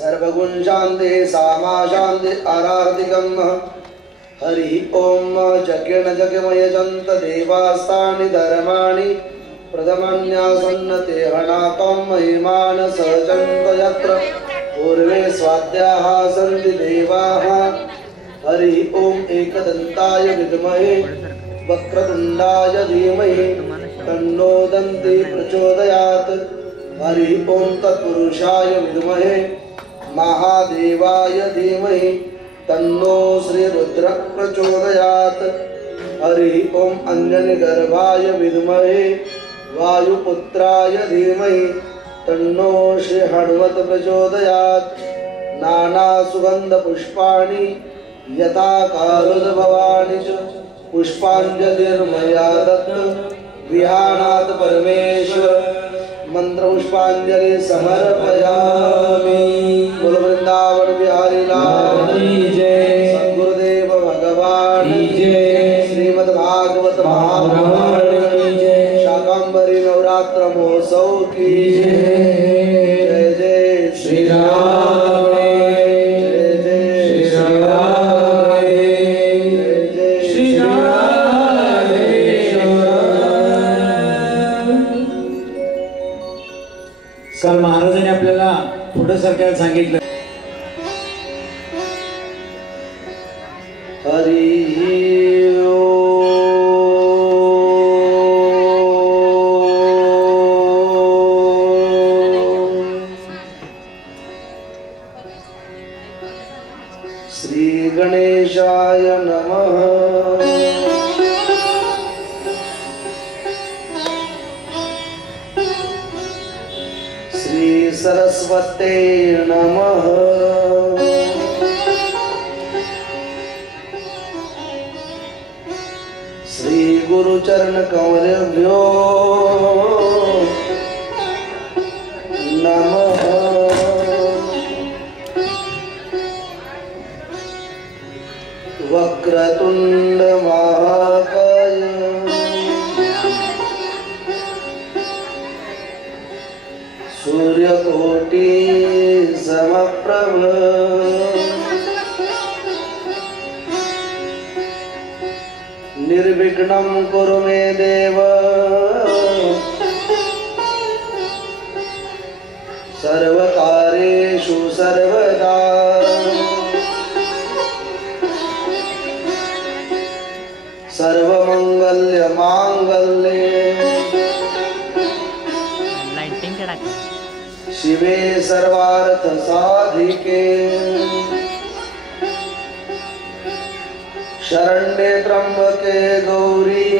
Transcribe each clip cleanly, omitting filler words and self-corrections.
सर्वगुण शांति सामा शांति आराधिकम हरि ओम जज्ञ जगमय जंत देवास्तानि धर्माणि प्रथमन्यासन्नते हणाकं महिमान सहजन्त यत्र पूर्वे स्वाद्याः सन्ति देवाः हरि ओम एकदन्ताय विद्महे वक्रतुण्डाय धीमहि तन्नो दन्ति प्रचोदयात् हरि ओम तत्पुरुषाय विद्महे महादेवाय धीमहि तन्नो श्री रुद्र प्रचोदयात् हरि ओम अंजनिगर्भाय विद्महे वायुपुत्राय धीमहि तन्नो श्री हनुमत प्रचोदयात् नाना सुगंध पुष्पाणि यथा कारुद्भवानि च पुष्पांजलिर्मया दत्त विहानात् परमेश्वर मंत्र पुष्पांजलि समर्पयामि। बोल वृंदावन बिहारी लाल की जय, सद्गुरुदेव भगवान की जय, श्रीमद् भागवत महापुराण की जय, शाकंभरी नवरात्र महोत्सव की जय। जय जय श्री राम, जय जय श्री राम, जय जय श्री राम। काल महाराजांनी आपल्याला पुढे सरकायला सांगितलं। हरि गणेशाय नमः। श्री सरस्वते नमः। श्री गुरुचरण कमलेभ्यो नमः। वक्रतुंड महाकाय सूर्यकोटि समप्रभ निर्विघ्नं कुरु मे देव सर्वकार्येषु सर्वदा। सर्वमंगल्य मांगल्ये शिवे सर्वार्थ साधिके शरण्ये त्र्यंबके गौरी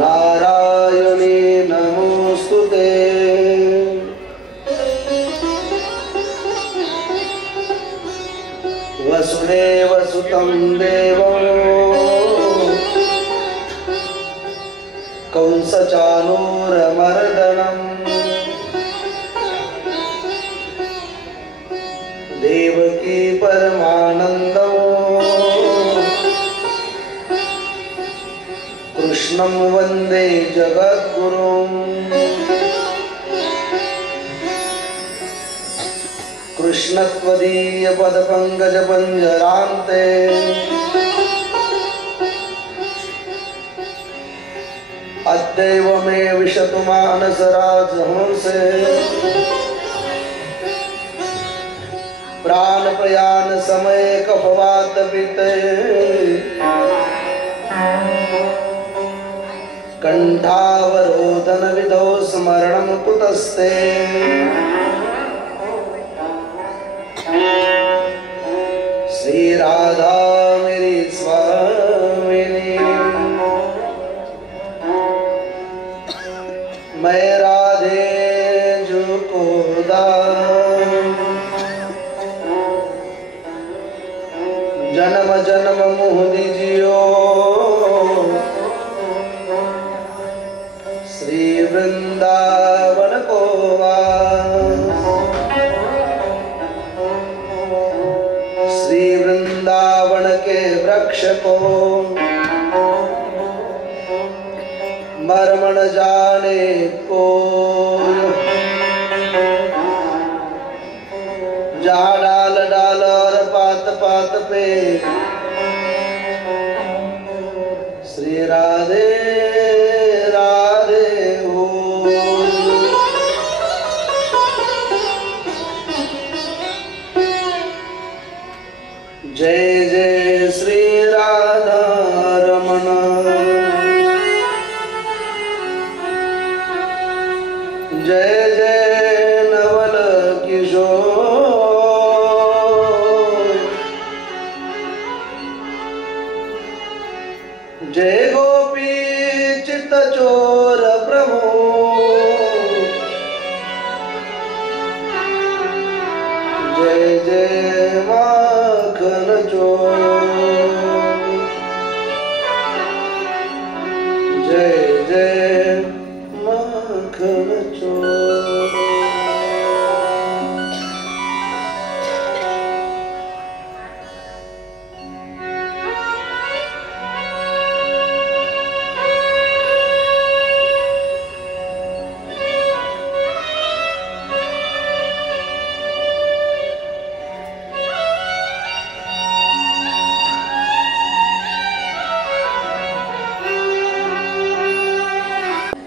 नारायणी नमोस्तुते। वसुदेव सुतं देवं कंसचाणूरमर्दनम् देवकी परमानन्दं कृष्णं वन्दे जगद्गुरुम्। कृष्णत्वदीय पदपङ्कज पञ्जरान्ते अद्यैव मे विशतु मानसराजहंसे। प्राणप्रयाण समय कफवातपिते कंठावरोधन विधौ स्मरणं कुतस्ते। श्री राधा मेरी स्वामिनी मैं राधे जुको जन्म जन्म मुह दीजियो श्री वृंदावन को श्री वृंदावन के वृक्ष को मर्म न जाने को जहाँ डाल डाल और पात पात पे श्री राधे राधे हो। जय जय श्री राधा रमण। जय जय नवल किशोर। जय गोपी चित्त चोर प्रभु। जय जय माखन चोर। जय जय माखन चोर।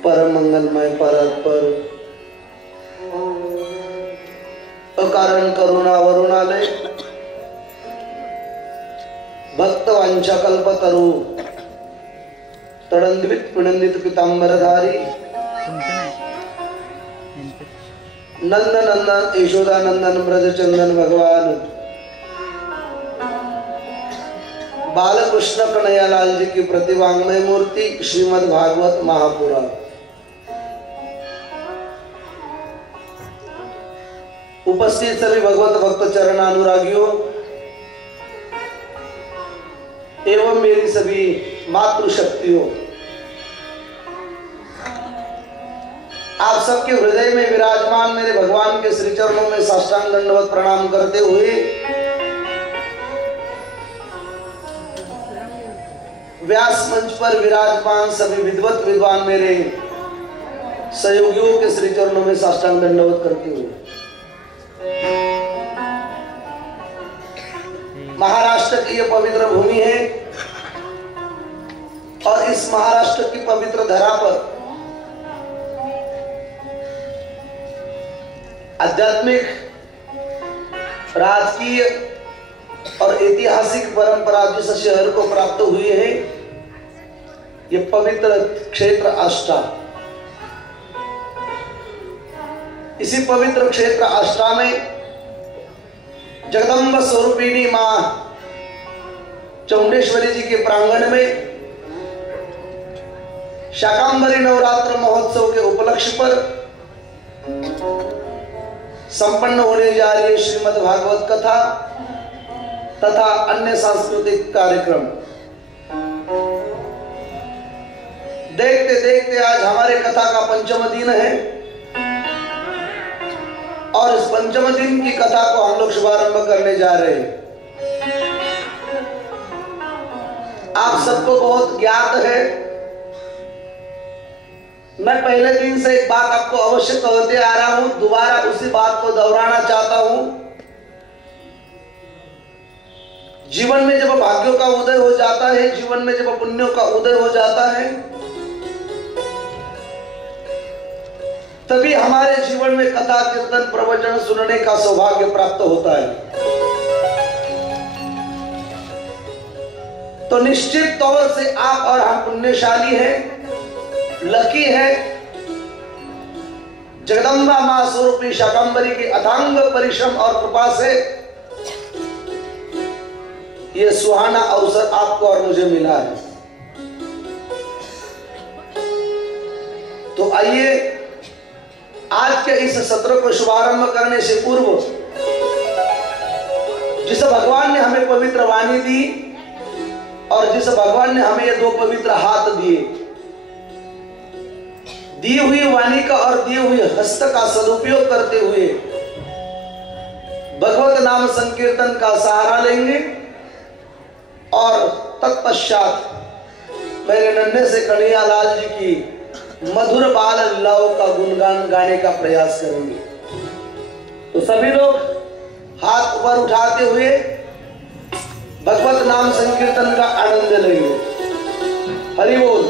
परम मंगलमय परत्पर अकारण करुणा वरुणालय भक्त वांछा कल्पतरु तड़ंदित पिंडित पीतांबरधारी नंद नंदन यशोदा नंदन ब्रज चंदन भगवान बालकृष्ण कन्हैयालाल जी की प्रतिवांगमय मूर्ति श्रीमद् भागवत महापुराण। उपस्थित सभी भगवत भक्त चरणानुरागियों एवं मेरी सभी मातृशक्तियों, आप सबके हृदय में विराजमान मेरे भगवान के श्री चरणों में साष्टांग दंडवत प्रणाम करते हुए व्यास मंच पर विराजमान सभी विद्वत विद्वान मेरे सहयोगियों के श्री चरणों में साष्टांग दंडवत करते हुए महाराष्ट्र की यह पवित्र भूमि है और इस महाराष्ट्र की पवित्र धरा पर आध्यात्मिक, राजकीय और ऐतिहासिक परंपरा जिस शहर को प्राप्त हुई है, ये पवित्र क्षेत्र आष्टा। इसी पवित्र क्षेत्र आष्टा में जगदम्ब स्वरूपिणी मां चौंडेश्वरी जी के प्रांगण में शाकंभरी नवरात्र महोत्सव के उपलक्ष्य पर संपन्न होने जा रही है श्रीमद् भागवत कथा तथा अन्य सांस्कृतिक कार्यक्रम। देखते देखते आज हमारे कथा का पंचम दिन है और इस पंचम दिन की कथा को हम लोग शुभारंभ करने जा रहे हैं। आप सबको बहुत ज्ञात है, मैं पहले दिन से एक बात आपको अवश्य कहते आ रहा हूं, दोबारा उसी बात को दोहराना चाहता हूं। जीवन में जब भाग्यों का उदय हो जाता है, जीवन में जब पुण्यों का उदय हो जाता है, तभी हमारे जीवन में कथा कीर्तन प्रवचन सुनने का सौभाग्य प्राप्त होता है। तो निश्चित तौर से आप और हम पुण्यशाली हैं, लकी है। जगदम्बा मां स्वरूपी शाकंभरी के अथांग परिश्रम और कृपा से यह सुहाना अवसर आपको और मुझे मिला है। तो आइए आज के इस सत्र को शुभारंभ करने से पूर्व जिस भगवान ने हमें पवित्र वाणी दी और जिस भगवान ने हमें ये दो पवित्र हाथ दिए, दी हुई वाणी का और दिए हुए हस्त का सदुपयोग करते हुए भगवत नाम संकीर्तन का सहारा लेंगे और तत्पश्चात मेरे नन्हे से कन्हैयालाल जी की मधुर बाल लीलाओं का गुणगान गाने का प्रयास करेंगे। तो सभी लोग हाथ ऊपर उठाते हुए भगवत नाम संकीर्तन का आनंद लेंगे। हरि बोल।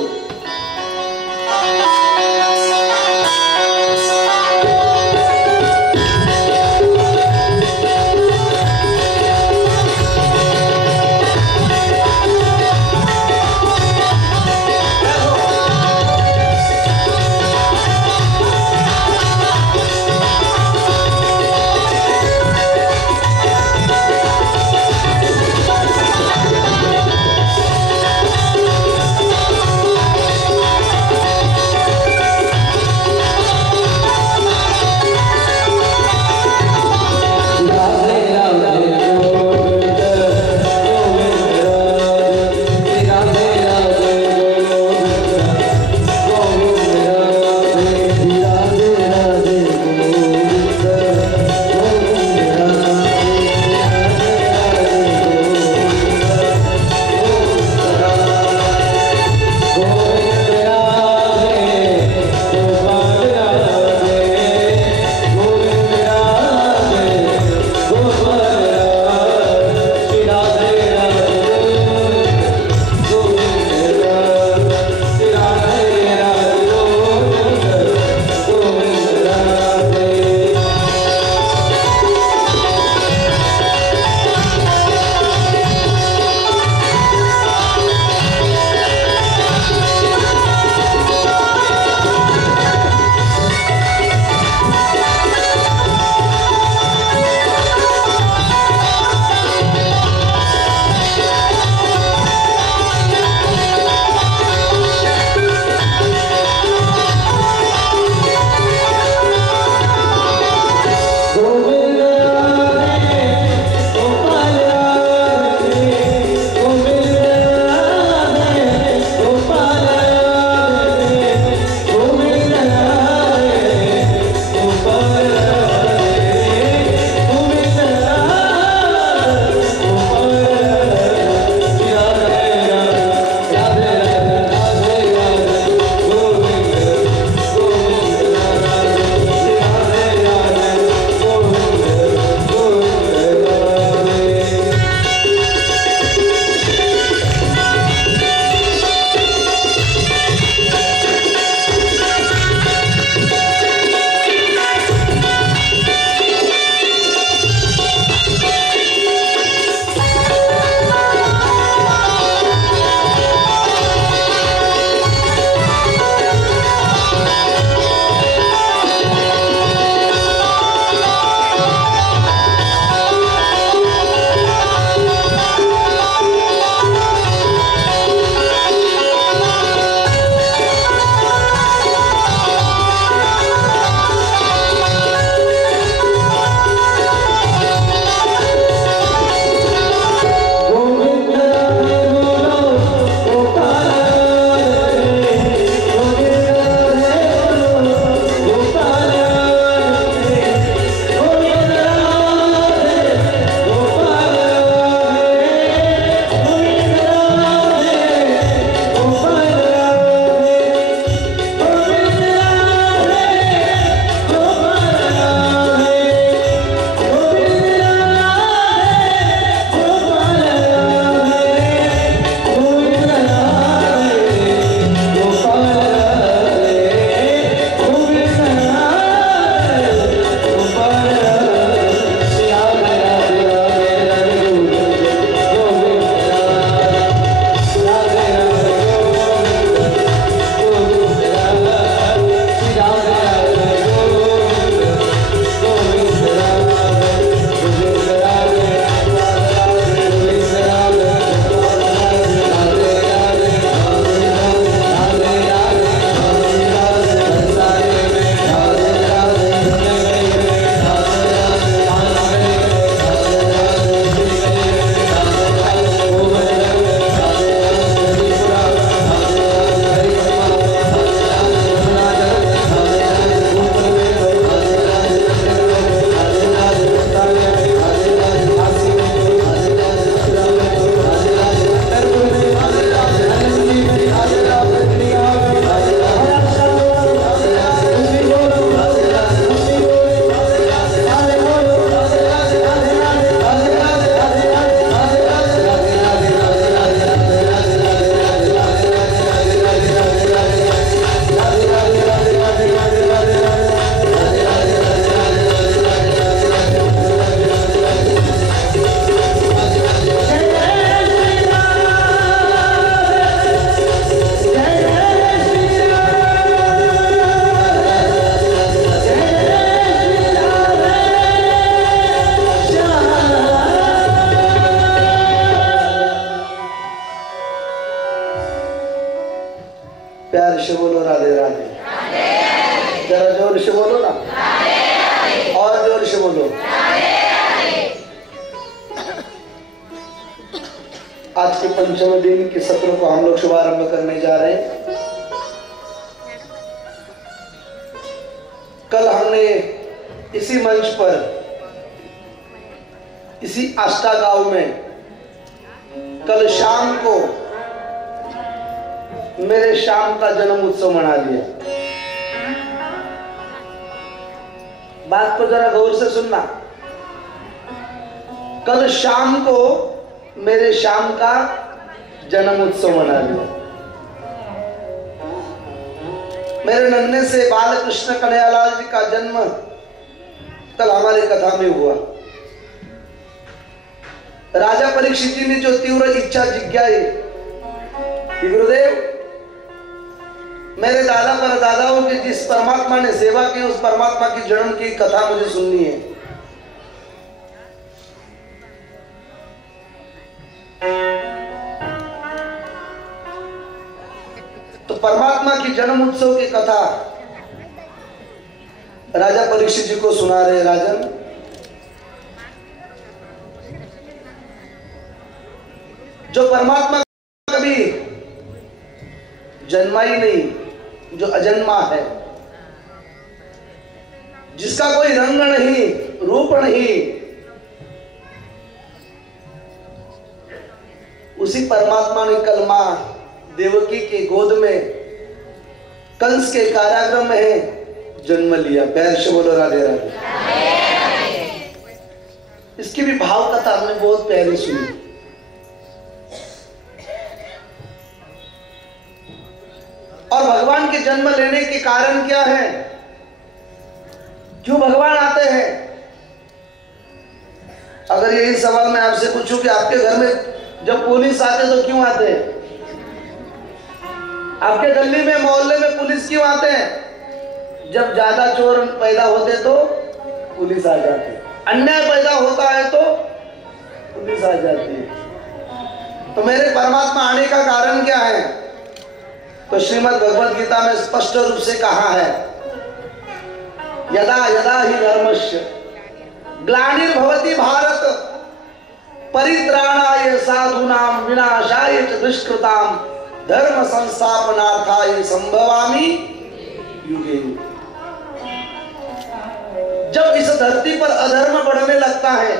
प्यार से बोलो राधे राधे। जरा जोर से बोलो ना, और जोर से बोलो। आज के पंचम दिन के सत्र को हम लोग शुभारंभ करने जा रहे हैं। कल हमने इसी मंच पर, इसी आष्टा गांव में, कल शाम को मेरे शाम का जन्म उत्सव मना लिया। बात को जरा गौर से सुनना। कल शाम को मेरे शाम का जन्म उत्सव मना लिया। मेरे नन्हे से बाल कृष्ण कन्हैयालाल जी का जन्म कल हमारी कथा में हुआ। राजा परीक्षित जी ने जो तीव्र इच्छा जिज्ञाई कि गुरुदेव, मेरे दादा पर दादाओं की जिस परमात्मा ने सेवा की, उस परमात्मा की जन्म की कथा मुझे सुननी है। तो परमात्मा की जन्म उत्सव की कथा राजा परीक्षित जी को सुना रहे। राजन, जो परमात्मा कभी जन्मा ही नहीं, जो अजन्मा है, जिसका कोई रंग नहीं, रूप नहीं, उसी परमात्मा ने कल मां देवकी के गोद में कंस के कारागृह में जन्म लिया। पैर से बोलो राधे राधे। इसकी भी भाव कथा हमने बहुत प्यारी सुनी। और भगवान के जन्म लेने के कारण क्या है, क्यों भगवान आते हैं? अगर यही सवाल मैं आपसे पूछूं कि आपके घर में जब पुलिस आते तो क्यों आते हैं? आपके गली में, मोहल्ले में पुलिस क्यों आते हैं? जब ज्यादा चोर पैदा होते तो पुलिस आ जाती है, अन्याय पैदा होता है तो पुलिस आ जाती है। तो मेरे परमात्मा आने का कारण क्या है? तो श्रीमद् भगवद गीता में स्पष्ट रूप से कहा है, यदा यदा ही धर्मस्य ग्लानिर्भवति भारत परित्राणाय साधूनां विनाशाय च दुष्कृतां धर्म संस्थापनार्थाय संभवामि युगे। जब इस धरती पर अधर्म बढ़ने लगता है,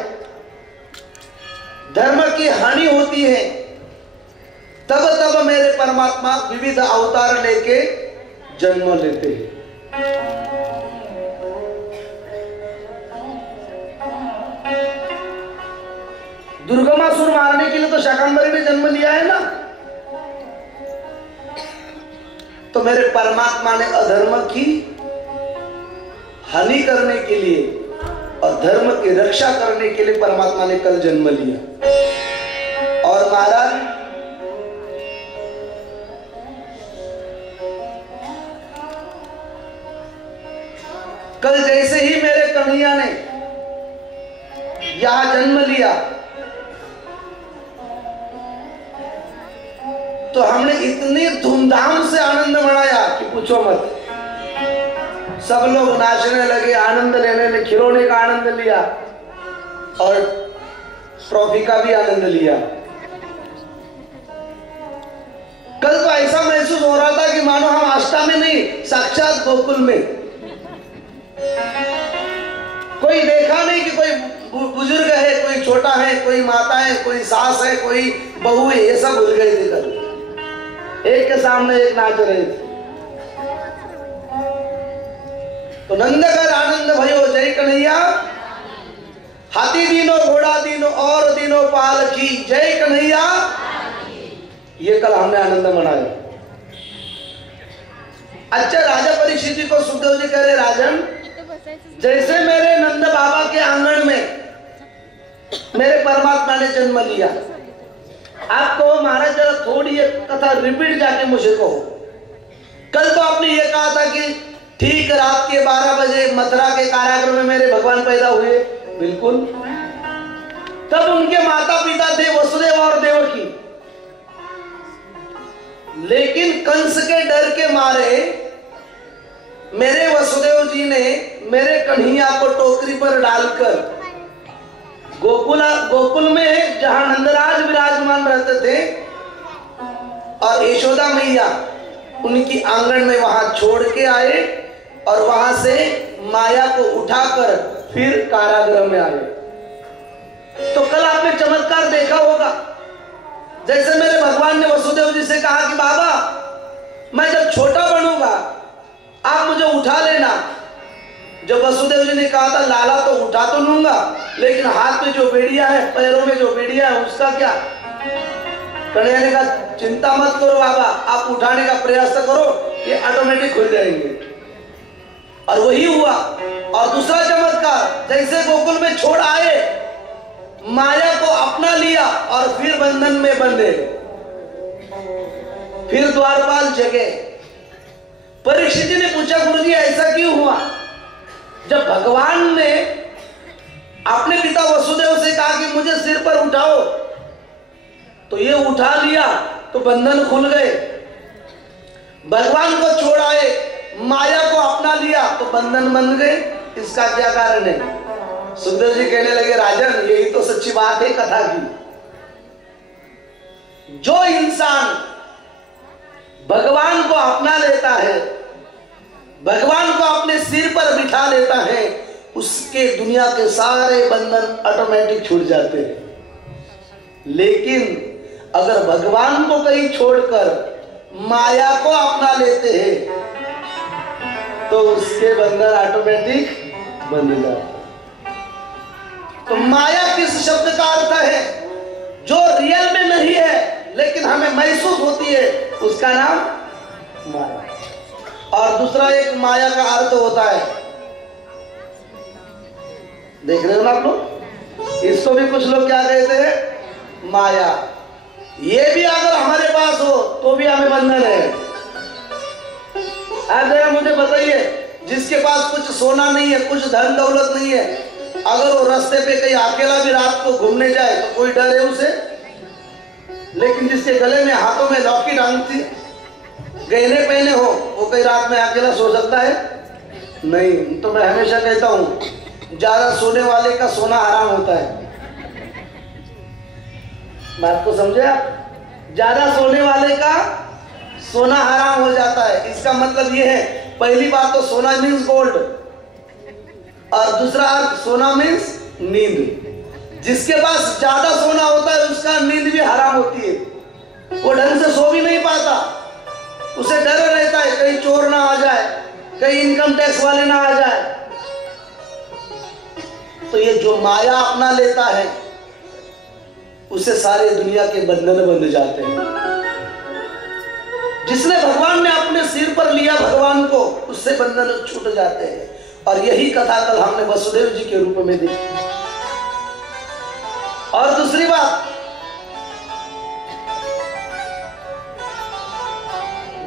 धर्म की हानि होती है, तब तब मेरे परमात्मा विविध अवतार लेके जन्म लेते हैं। दुर्गमासुर मारने के लिए तो शाकंभरी ने जन्म लिया है ना। तो मेरे परमात्मा ने अधर्म की हानि करने के लिए और धर्म की रक्षा करने के लिए परमात्मा ने कल जन्म लिया। और महाराज, कल जैसे ही मेरे कन्हैया ने यहां जन्म लिया, तो हमने इतनी धूमधाम से आनंद मनाया कि पूछो मत। सब लोग नाचने लगे, आनंद लेने लगे, खिलौने का आनंद लिया और ट्रॉफी का भी आनंद लिया। कल तो ऐसा महसूस हो रहा था कि मानो हम आष्टा में नहीं, साक्षात गोकुल में। कोई देखा नहीं कि कोई बुजुर्ग है, कोई छोटा है, कोई माता है, कोई सास है, कोई बहू है, ये सब भूल गए थे। कल एक के सामने एक नाच रहे थे। तो नंदकर आनंद भयो जय कन्हैया, हाथी दीनो घोड़ा दीनो और दीनो पाल की जय कन्हैया। ये कल हमने आनंद मनाया। अच्छा, राजा परीक्षित जी को सुखदेव जी कह रहे, राजन, जैसे मेरे नंद बाबा के आंगन में मेरे परमात्मा ने जन्म लिया, आपको महाराज जरा थोड़ी ये कथा रिपीट जाके मुझे कहो। कल तो आपने ये कहा था कि ठीक रात के 12 बजे मथुरा के कारागृह में मेरे भगवान पैदा हुए। बिल्कुल। तब उनके माता पिता थे वसुदेव और देवकी। लेकिन कंस के डर के मारे मेरे वसुदेव जी ने मेरे कन्हैया को टोकरी पर डालकर गोकुल में जहां नंदराज विराजमान रहते थे और यशोदा मैया उनकी आंगन में वहां छोड़ के आए और वहां से माया को उठाकर फिर कारागृह में आए। तो कल आपने चमत्कार देखा होगा, जैसे मेरे भगवान ने वसुदेव जी से कहा कि बाबा मैं जब छोटा बनूंगा आप मुझे उठा लेना। जब वसुदेव जी ने कहा था लाला तो उठा तो लूंगा, लेकिन हाथ में जो बेड़िया है, पैरों में जो बेड़िया है, उसका क्या? कन्हैया ने कहा चिंता मत करो बाबा, आप उठाने का प्रयास करो, ये ऑटोमेटिक खुल जाएंगे। और वही हुआ। और दूसरा चमत्कार, जैसे गोकुल में छोड़ आए, माया को अपना लिया और फिर बंधन में बंधे। फिर द्वारपाल जगे। परीक्षित जी ने पूछा गुरुजी ऐसा क्यों हुआ? जब भगवान ने अपने पिता वसुदेव से कहा कि मुझे सिर पर उठाओ, तो ये उठा लिया तो बंधन खुल गए। भगवान को छोड़ाए, माया को अपना लिया तो बंधन बन गए। इसका क्या कारण है? सुखदेव जी कहने लगे राजन यही तो सच्ची बात है कथा की। जो इंसान भगवान को अपना लेता है, भगवान को अपने सिर पर बिठा लेता है, उसके दुनिया के सारे बंधन ऑटोमेटिक छूट जाते हैं। लेकिन अगर भगवान को कहीं छोड़कर माया को अपना लेते हैं तो उसके बंधन ऑटोमेटिक बंध जाते हैं। तो माया किस शब्द का अर्थ है? जो रियल में नहीं है लेकिन हमें महसूस होती है, उसका नाम माया। और दूसरा एक माया का अर्थ होता है, देख रहे हो ना आप लोग, इसको भी कुछ लोग क्या कहते हैं? माया। ये भी अगर हमारे पास हो तो भी हमें बंधन है। आप जरा मुझे बताइए, जिसके पास कुछ सोना नहीं है, कुछ धन दौलत नहीं है, अगर वो रास्ते पे कहीं अकेला भी रात को घूमने जाए तो कोई डर है उसे? लेकिन जिसके गले में हाथों में लॉकेट अंगूठी गहने पहने हो, वो कहीं रात में अकेला सो सकता है? नहीं। तो मैं हमेशा कहता हूं ज्यादा सोने वाले का सोना हराम होता है। बात को समझे आप? ज्यादा सोने वाले का सोना हराम हो जाता है। इसका मतलब ये है, पहली बात तो सोना मीन्स गोल्ड, और दूसरा अर्थ सोना मीन्स नींद। जिसके पास ज्यादा सोना होता है उसका नींद भी हराम होती है, वो ढंग से सो भी नहीं पाता, उसे डर रहता है कहीं चोर ना आ जाए, कहीं इनकम टैक्स वाले ना आ जाए। तो ये जो माया अपना लेता है उसे सारे दुनिया के बंधन बंध जाते हैं। जिसने भगवान ने अपने सिर पर लिया भगवान को, उससे बंधन छूट जाते हैं। और यही कथा कल हमने वसुदेव जी के रूप में देखी। और दूसरी बात,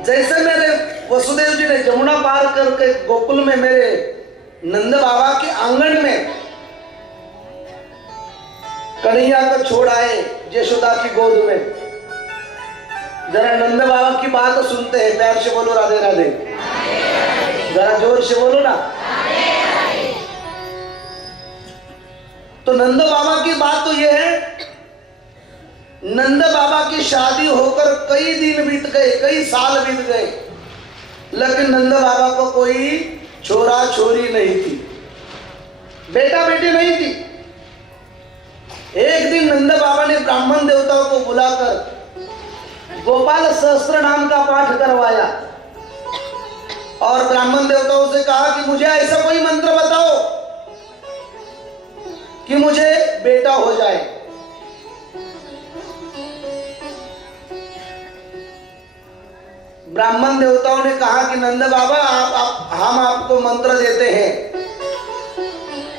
जैसे मेरे वसुदेव जी ने जमुना पार करके गोकुल में मेरे नंद बाबा के आंगन में कन्हैया को छोड़ आए यशोदा की गोद में। जरा नंद बाबा की बात सुनते हैं, प्यार से बोलो राधे राधे, जरा जोर से बोलो ना। तो नंद बाबा की बात तो यह है, नंद बाबा की शादी होकर कई दिन बीत गए, कई साल बीत गए, लेकिन नंद बाबा को कोई छोरा छोरी नहीं थी, बेटा बेटी नहीं थी। एक दिन नंद बाबा ने ब्राह्मण देवताओं को बुलाकर गोपाल सहस्त्र नाम का पाठ करवाया और ब्राह्मण देवताओं से कहा कि मुझे ऐसा कोई मंत्र बताओ कि मुझे बेटा हो जाए। ब्राह्मण देवताओं ने कहा कि नंद बाबा हम आपको मंत्र देते हैं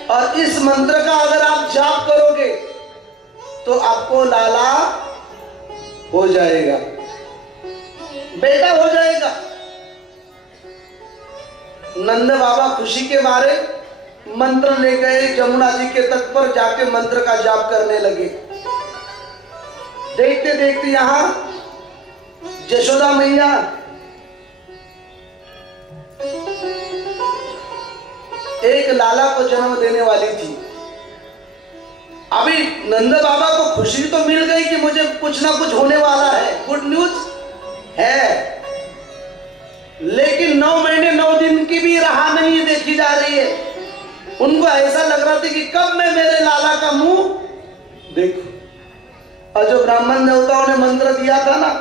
और इस मंत्र का अगर आप जाप करोगे तो आपको लाला हो जाएगा, बेटा हो जाएगा। नंद बाबा खुशी के मारे मंत्र ले गए, जमुना जी के तट पर जाके मंत्र का जाप करने लगे। देखते देखते यहां यशोदा मैया एक लाला को जन्म देने वाली थी। अभी नंद बाबा को खुशी तो मिल गई कि मुझे कुछ ना कुछ होने वाला है, गुड न्यूज है, लेकिन 9 महीने 9 दिन की भी राह नहीं देखी जा रही है। उनको ऐसा लग रहा था कि कब मैं मेरे लाला का मुंह देखूं। और जो ब्राह्मण देवताओं ने मंत्र दिया था ना,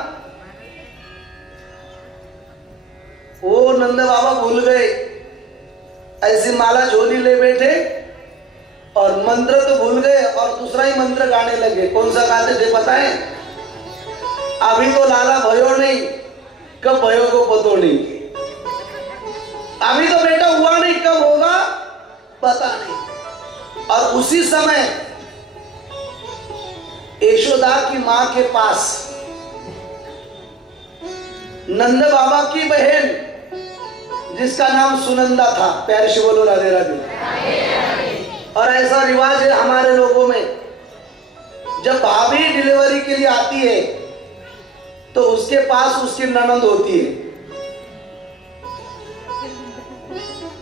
वो नंद बाबा भूल गए। ऐसी माला झोली ले बैठे और मंत्र तो भूल गए और दूसरा ही मंत्र गाने लगे। कौन सा गाते थे पता है? अभी तो लाला भयो नहीं, कब भयो को पतो नहीं, अभी तो बेटा हुआ नहीं, कब होगा पता नहीं। और उसी समय यशोदा की मां के पास नंद बाबा की बहन, जिसका नाम सुनंदा था, प्यारे से बोलो राधे राधे। और ऐसा रिवाज है हमारे लोगों में, जब भाभी डिलीवरी के लिए आती है तो उसके पास उसकी ननद होती है।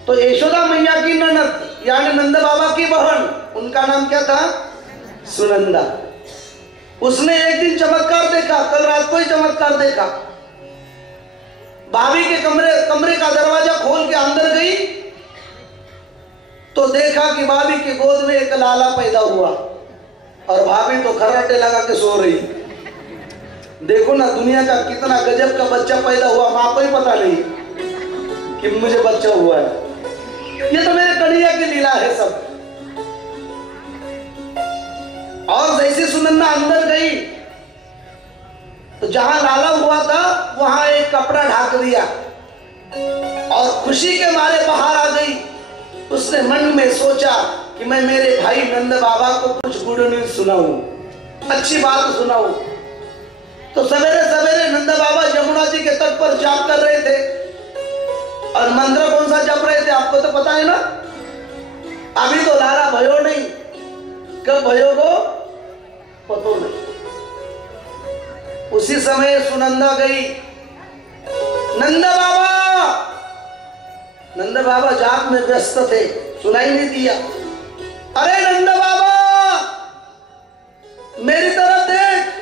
तो यशोदा मैया की ननद यानी नंद बाबा की बहन, उनका नाम क्या था? सुनंदा। उसने एक दिन चमत्कार देखा, कल रात को ही चमत्कार देखा। भाभी के कमरे का दरवाजा खोल के अंदर गई तो देखा कि भाभी के गोद में एक लाला पैदा हुआ और भाभी तो खर्राटे लगा के सो रही। देखो ना, दुनिया का कितना गजब का बच्चा पैदा हुआ, मां को ही पता नहीं कि मुझे बच्चा हुआ है। ये तो मेरे कन्हैया की लीला है सब। और जैसे सुनंदा अंदर गई तो जहां लाला हुआ था वहां एक कपड़ा ढाक दिया और खुशी के मारे बाहर आ गई। उसने मन में सोचा कि मैं मेरे भाई नंद बाबा को कुछ गुड न्यूज सुनाऊं, अच्छी बात सुनाऊं। तो सवेरे सवेरे नंद बाबा यमुना जी के तट पर जाप कर रहे थे। और मंत्र कौन सा जप रहे थे आपको तो पता है ना? अभी तो लाला भयो नहीं, कब भयो को पतो नहीं। उसी समय सुनंदा गई, नंद बाबा। नंद बाबा जाप में व्यस्त थे, सुनाई नहीं दिया। अरे नंद बाबा मेरी तरफ देख।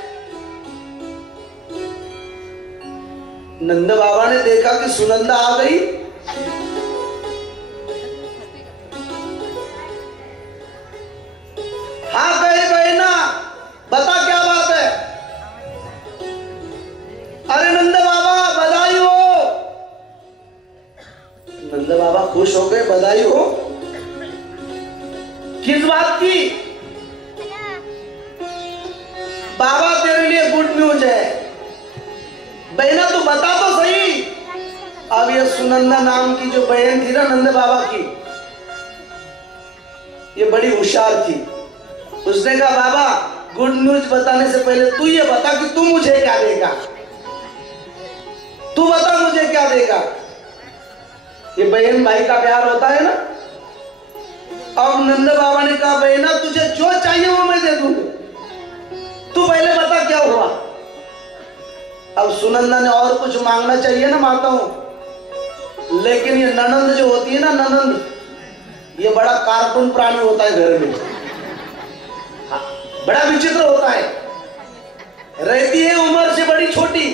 नंद बाबा ने देखा कि सुनंदा आ गई। हाँ कहे बहना, बता क्या बात है? अरे नंद बाबा बधाई हो। नंद बाबा खुश हो गए, बधाई हो किस बात की? बाबा तेरे लिए गुड न्यूज है। बहना तू बता तो सही। अब ये सुनंदा नाम की जो बहन थी ना नंद बाबा की, ये बड़ी होशियार थी। उसने कहा बाबा गुड न्यूज बताने से पहले तू ये बता कि तू मुझे क्या देगा, तू बता मुझे क्या देगा। ये बहन भाई का प्यार होता है ना। अब नंद बाबा ने कहा बहना तुझे जो चाहिए वो मैं दे दूंगा, तू पहले बता क्या हुआ। अब सुनंदा ने और कुछ मांगना चाहिए ना माताओं, लेकिन ये ननंद जो होती है ना, ननंद, ये बड़ा कार्टून प्राणी होता है घर में। हाँ, बड़ा विचित्र होता है। रहती है उम्र से बड़ी छोटी,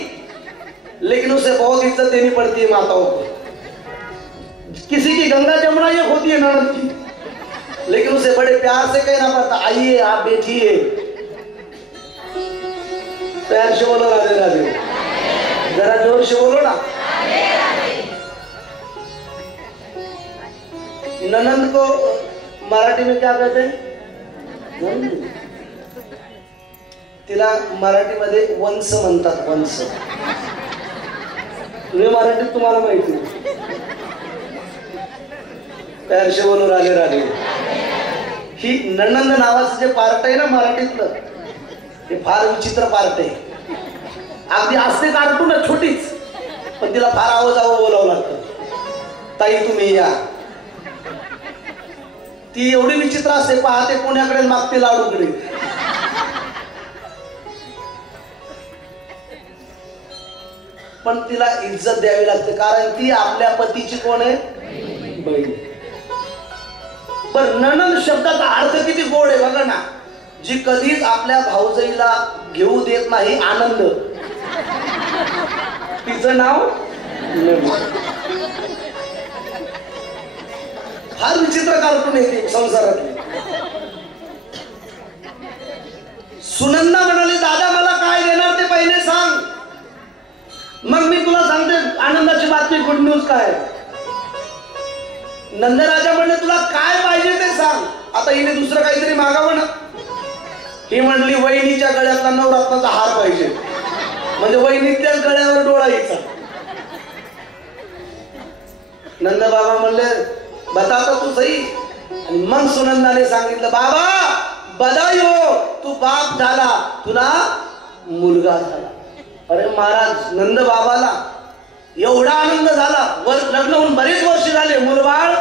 लेकिन उसे बहुत इज्जत देनी पड़ती है माताओं को। किसी की गंगा जमुना ये होती है ननद की, लेकिन उसे बड़े प्यार से कहना पड़ता, आइए आप बैठिए। प्यार से बोलो राधे राधे, जरा जोर से बोलो ना। ननंद को मराठी में क्या कहते हैं? तिला मराठी मध्ये वंश म्हणतात, वंश। तुम्ही मराठीत तुम्हाला माहिती आहे। प्यार से बोलो राधे राधे। ही ननंद नावाचं जे पार्ट आहे ना मराठीतलं, हे फार विचित्र पार्ट आहे। अगदी असते कार्टून छोटीच, पण तिला फार आवाजावर बोलावं लागतं। ताई तुम्ही या। ती एवढी विचित्र असते, पाहते पुण्याकडे मागते लाडूकडे। पण तिला इज्जत द्यावी लागते, कारण ती आपल्या पतीची कोण आहे? बहीण. पण नणंद शब्दाचा अर्थ किती गोड आहे बघा ना. जी कधीच आपल्या भाऊजाईला घेऊ देत नाही आनंद, तिचं नाव नणंद. फार विचित्र कार्टून आहे संसारातले. सुनंदा म्हणाली, दादा मला काय देणार ते पहिले सांग, मग मी तुला सांगते आनंदाची बातमी, गुड न्यूज काय. नंदराजा म्हणले, तुला काय पाहिजे ते सांग. आता हिने दुसरं काहीतरी मागावं ना. ही म्हणली, वहिनीच्या गळ्यातला नवरत्नाचा हार पाहिजे. म्हणजे वहिनीच्याच गळ्यावर डोळा यायचा. नंद बाबा म्हणले, बता तू सही. आणि मग सुनंदाने सांगितलं, बाबा बधाई हो, तू बाप झाला, तुला मुलगा झाला. अरे महाराज, नंद बाबाला एवढा आनंद झाला. लग्न होऊन बरेच वर्ष झाले, मुलबाळ.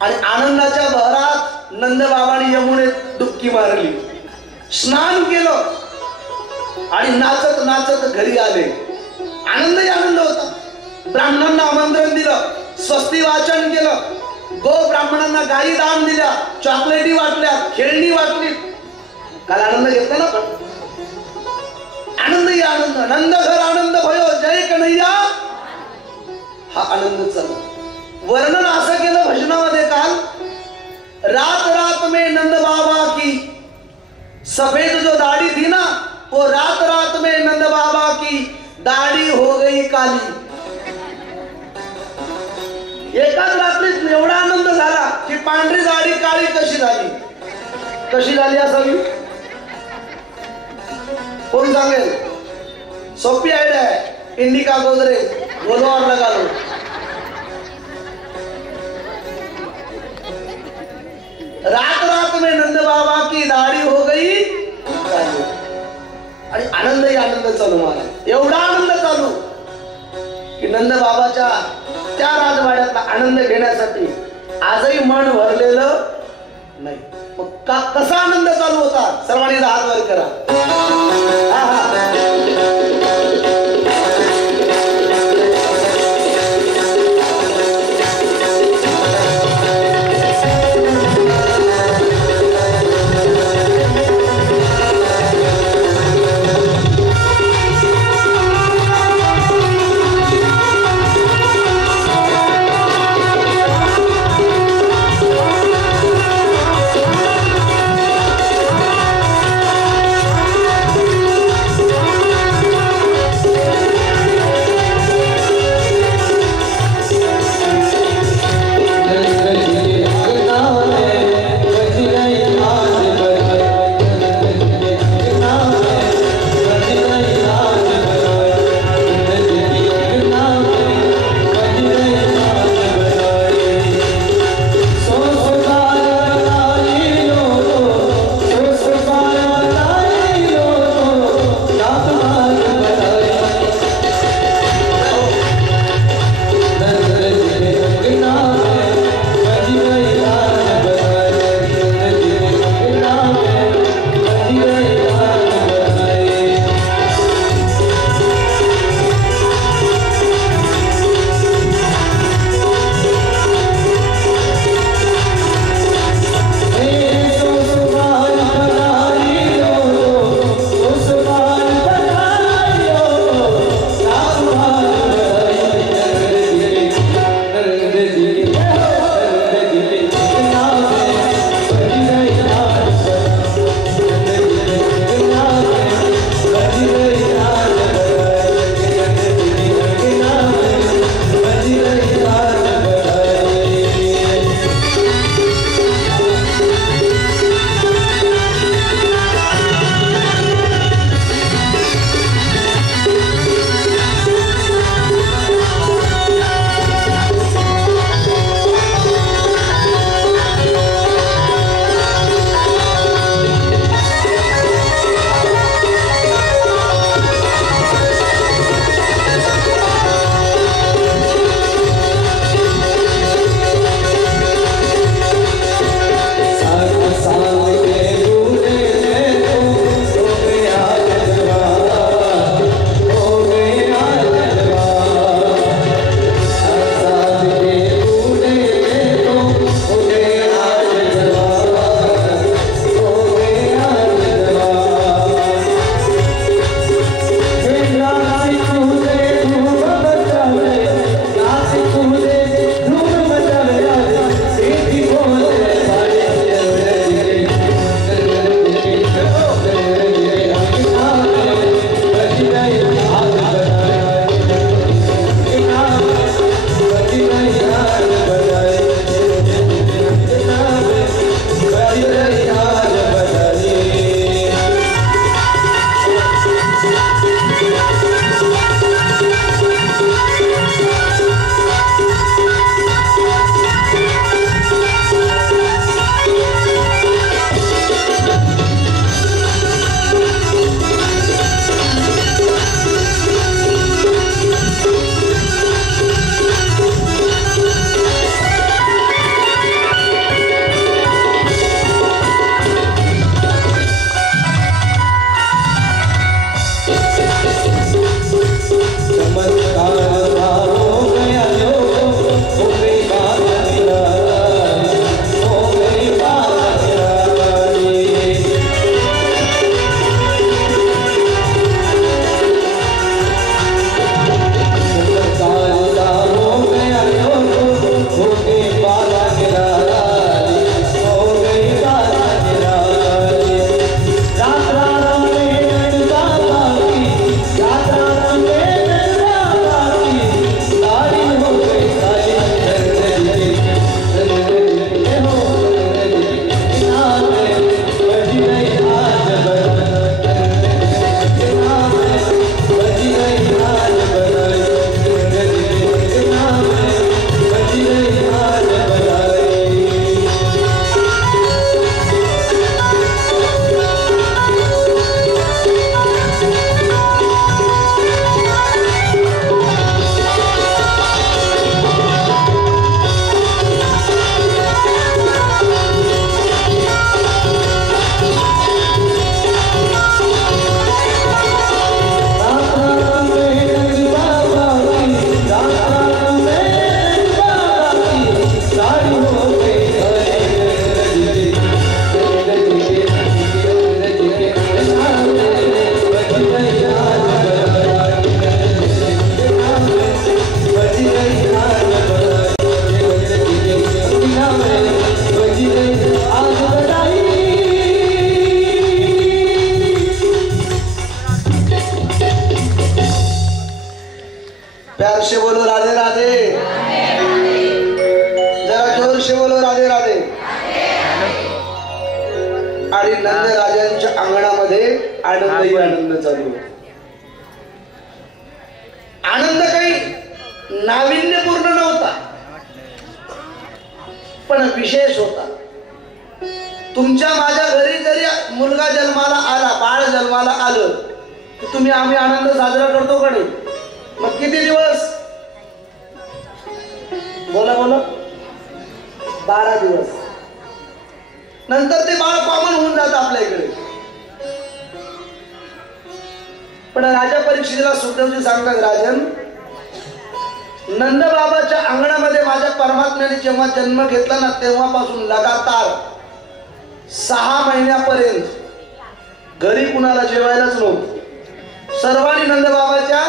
आणि आनंदाच्या भरात नंद बाबाने यमुनेत डुबकी मारली, स्नान केलं आणि नाचत नाचत घरी आले. आनंदही आनंद होता. ब्राह्मणांना आमंत्रण दिलं, स्वस्ती वाचन केलं, गो ब्राह्मणांना गायी दान दिल्या, चॉकलेटी वाटल्या, खेळणी वाटली. काल आनंद घेतला ना. पण आनंदही आनंद. नंद घर आनंद भयो, जय कन्हैया. हा आनंद चालू. वर्णन असं केलं भजनामध्ये काल, रात रात में नंद बाबा की सफेद जो दाढ़ी थी ना, वो रात रात में नंद बाबा की दाढ़ी हो गई काली. एकाच रात्रीत एवढा आनंद झाला की पांढरी दाढी काळी कशी झाली. कशी झाली असावी, कोण सांगेल? सोपी आयडिया आहे. इंडिका गोदरेज बोलो और लगा लो. रात रात में नंद बाबा की दाढ़ी हो गई काली. आणि आनंदही आनंद चालू. मला एवढा आनंद चालू की नंद बाबाच्या त्या राजवाड्यातला आनंद घेण्यासाठी आजही मन भरलेलं नाही. मग कसा आनंद चालू होता? सर्वांनी हात वर करा. प्यार से बोलो राधे राधे, जरा जोर से बोलो राधे राधे। आणि नंद राजांच्या अंगणामध्ये आनंदही आनंद चालू होता। आनंद काही नाविन्यपूर्ण नव्हता, पण विशेष होता। तुमच्या माझ्या घरी जरी मुलगा जन्माला आला, बाळ जन्माला आलं, तर तुम्ही आम्ही आनंद साजरा करतो का नाही? मग किती दिवस? बोला बोला, 12 दिवस। नंतर ते बाळ कॉमन होऊन जातं आपल्या इकडे। पण राजा परीक्षितीला सुखदेवजी सांगतात, राजन, नंद बाबाच्या अंगणामध्ये माझ्या परमात्म्याने जेव्हा जन्म घेतला ना, तेव्हापासून लगातार 6 महिन्यापर्यंत घरी कुणाला जेवायलाच नव्हतं। सर्वांनी नंद बाबाच्या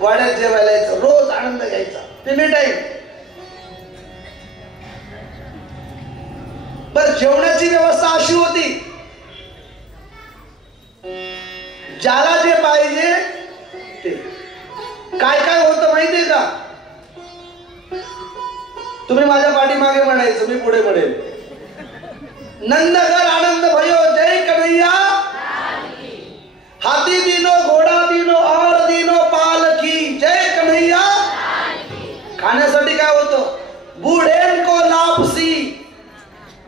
वाड्यात जेवायला यायचं, रोज आनंद घ्यायचा, तिन्ही टाइम। पण जेवणाची व्यवस्था अशी होती, ज्याला जे पाहिजे ते। काय काय होतं माहितीये का? तुम्ही माझ्या पाठीमागे म्हणायचं, मी पुढे म्हणेन, नंदघर आनंद भयो जय कन्हैया, हाथी दिनो घोडा दिनो और दिनो पालकी जय कन्हैया। खाण्यासाठी काय होतं? बूढ़ेन को लापसी,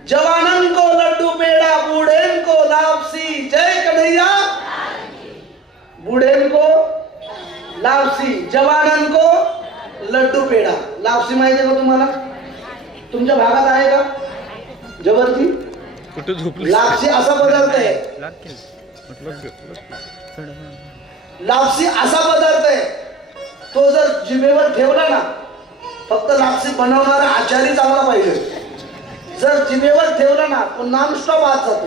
जवानन को लड्डू पेड़ा, बूढ़ेन को लापसी जय कन्हैया। बूढ़ेन को लापसी, जवानन को लड्डू पेड़ा। लापसी माहिती का तुम्हाला? तुमच्या भागात आहे का? जवळची लापसी असा पदार्थ आहे। लापसी असा पदार्थ आहे, तो जर जिभेवर ठेवला ना, फक्त लापसी बनवणारा आचारी चांगला पाहिजे। जर जिभेवर ठेवला ना, तो नॉन स्टॉप आत जातो,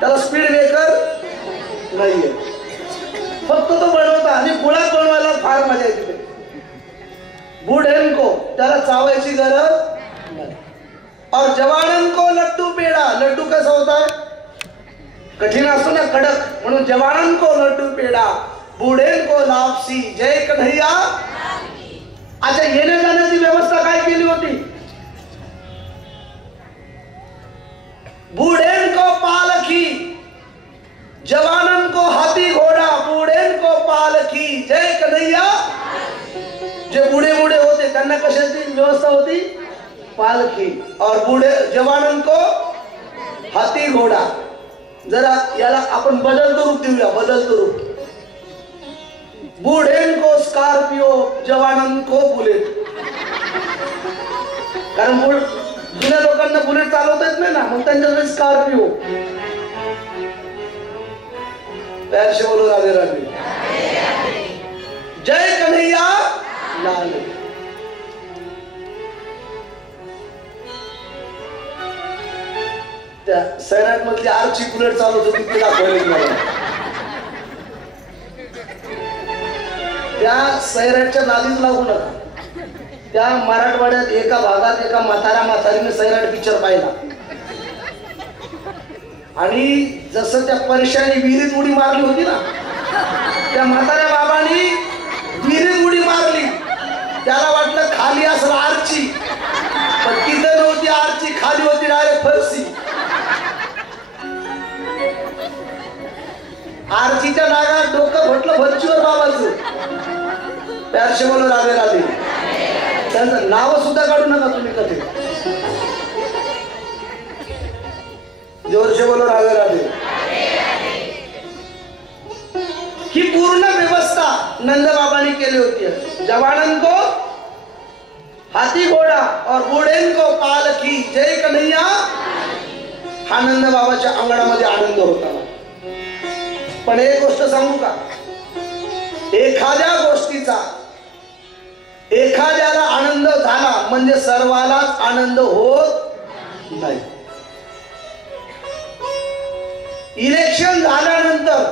त्याला स्पीड ब्रेकर नाहीये। फक्त तो बनवता आणि गुळात बनवायला फार मजा येते। बूढ़ेन को त्याला चावायची गरज नाही। और जवानन को लड्डू पेड़ा, लड्डू कसा होता है? कठीण असतो ना, कडक, म्हणून जवानन को लड्डू पेड़ा, बूढ़ेन को लापसी जय कन्हैया। अच्छा, येण्या जाण्याची व्यवस्था काय केली होती? बूढ़ेन को पालकी, जवानन को हाथी घोड़ा, बूढ़ेन को पालकी जय कन्हैया। जे बूढ़े बूढ़े होते त्यांना कशाची व्यवस्था होती? पालकी। और बूढ़े जवानन को हाथी घोड़ा। जरा याला आपण बदलतो रूप देऊया, बदलतो रूप। बूढ़ेन को स्कॉर्पियो, जवानन को बुलेट। कारण जुन्या लोकांना बुलेट चालवता येत नाही ना, मग त्यांच्याकडे स्कॉर्पियो। प्यार से बोलो राधे राधे, जय कन्हैया लाल। त्या सैराट मधली आरची बुलेट चालवत होती, ती दाखवली मला। त्या सैराटच्या नादीत लागू नका। त्या मराठवाड्यात एका भागात एका म्हातारीने सैराट पिक्चर पाहिला, आणि जसं त्या परशाने विहिरीत उडी मारली होती ना, त्या म्हाताऱ्या बाबांनी विहिरीत उडी मारली। त्याला वाटलं खाली असं आरची, पण तिथं नव्हती आरची, खाली होती डायरेक्ट फरशी। आरचीच्या डागात डोकं फटलं फरशीवर बाबाचं। प्यार से बोलो राधे राधे। त्यांचं नाव सुद्धा काढू नका तुम्ही कधी। जोर से बोलो राधे राधे। ही पूर्ण व्यवस्था नंद बाबांनी केली होती। जवानन को हाथी घोड़ा और बूढ़ेन को पालकी जय कन्हैया। हा नंद बाबाच्या अंगणामध्ये आनंद होता। पण एक गोष्ट सांगू का? एखाद्या गोष्टीचा एखाद्याला आनंद झाला म्हणजे सर्वांनाच आनंद होत नाही। इलेक्शन झाल्यानंतर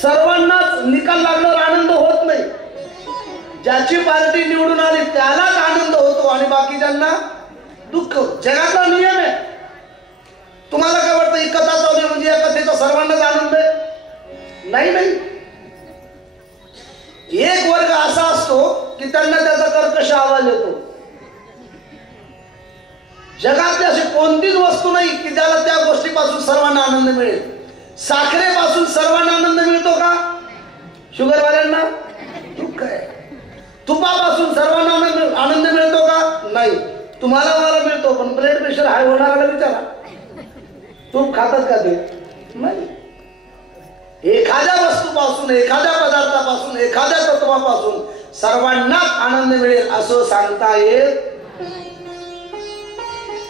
सर्वांनाच निकाल लागल्यावर आनंद होत नाही। ज्याची पार्टी निवडून आली त्यालाच आनंद होतो आणि बाकीच्यांना दुःख। जगातला नियम आहे। तुम्हाला काय वाटतं, ही कथा चालू म्हणजे या कथेचा सर्वांनाच आनंद आहे? नाही नाही। एक वर्ग असा असतो की त्यांना त्याचा कर्कश आवाज येतो. जगातली अशी कोणतीच वस्तू नाही की ज्याला त्या गोष्टीपासून सर्वांना आनंद मिळेल. साखरेपासून सर्वांना आनंद मिळतो का? शुगरवाल्यांना दुःख आहे. तुपापासून सर्वांना आनंद मिळतो का? नाही. तुम्हाला मला मिळतो, पण ब्लड प्रेशर हाय होणाऱ्याला विचारा, तूप खातात का ते? नाही. एखाद्या वस्तूपासून, एखाद्या पदार्थापासून, एखाद्या तत्वापासून सर्वांनाच आनंद मिळेल असं सांगता येत.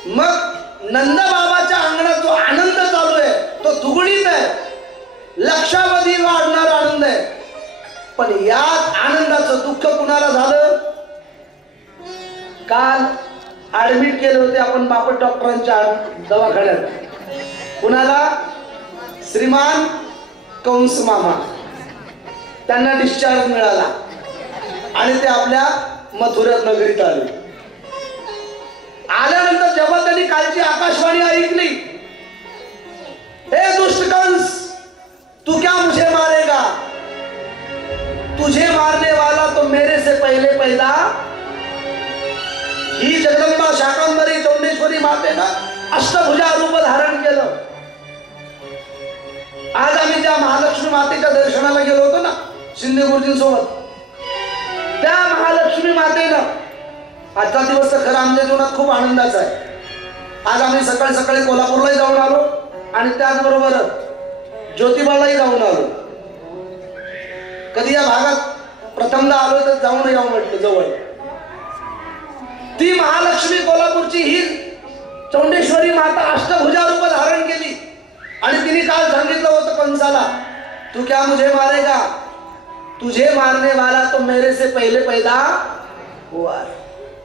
मग नंदबाबाच्या अंगणात जो आनंद चालू आहे तो दुगणित आहे, लक्षावधी वाढणारा आनंद आहे. पण याच आनंदाचं दुःख कुणाला झालं? काल ऍडमिट केले होते आपण बापट डॉक्टरांच्या दवाखान्यात. कुणाला? श्रीमान कंस मामा. त्यांना डिस्चार्ज मिळाला आणि ते आपल्या मथुरा नगरीत आले. आल्यानंतर जेव्हा त्यांनी कालची आकाशवाणी ऐकली, हे दुष्ट कंस, तू क्या मुझे मारेगा? तुझे मारने वाला तो मेरे से पहले पैदा. ही जगदंबा शाकंभरी चौंडेश्वरी मातेनं अष्टभुजा रूप धारण केलं. आज आम्ही ज्या महालक्ष्मी मातेच्या दर्शनाला गेलो होतो ना शिंदे गुरुजींसोबत, त्या महालक्ष्मी मातेनं आजचा दिवस तर खरं आमच्या जीवनात खूप आनंदाचा आहे. आज आम्ही सकाळी सकाळी कोल्हापूरलाही जाऊन आलो आणि त्याचबरोबर ज्योतिबालाही जाऊन आलो. कधी या भागात प्रथमदा आलो तर जाऊन यावं म्हटलं जवळ. ती महालक्ष्मी कोल्हापूरची ही चौंडेश्वरी माता अष्टभुजा रूप धारण केली आणि तिने काल सांगितलं होतं कंसाला, तू क्या मुझे मारेगा? तुझे मारने वाला तो मेरे से पहले पैदा हुआ.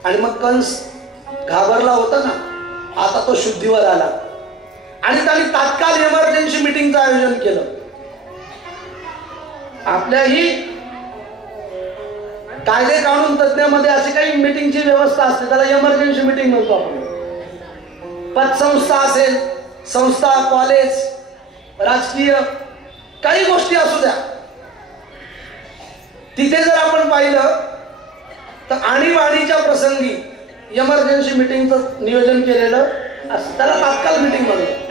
आणि मग कंस घाबरला होता ना, आता तो शुद्धीवर आला आणि त्यांनी तात्काळ इमर्जन्सी मीटिंगचं आयोजन केलं. आपल्याही कायदे कानून तज्ञांमध्ये अशी काही मीटिंगची व्यवस्था असते, त्याला इमर्जन्सी मीटिंग म्हणतो आपण. पतसंस्था असेल, संस्था, कॉलेज, राजकीय काही गोष्टी असू द्या, तिथे जर आपण पाहिलं तर आणीबाणीच्या प्रसंगी इमर्जन्सी मीटिंगचं नियोजन केलेलं असं, त्याला तात्काळ मीटिंग म्हणलं.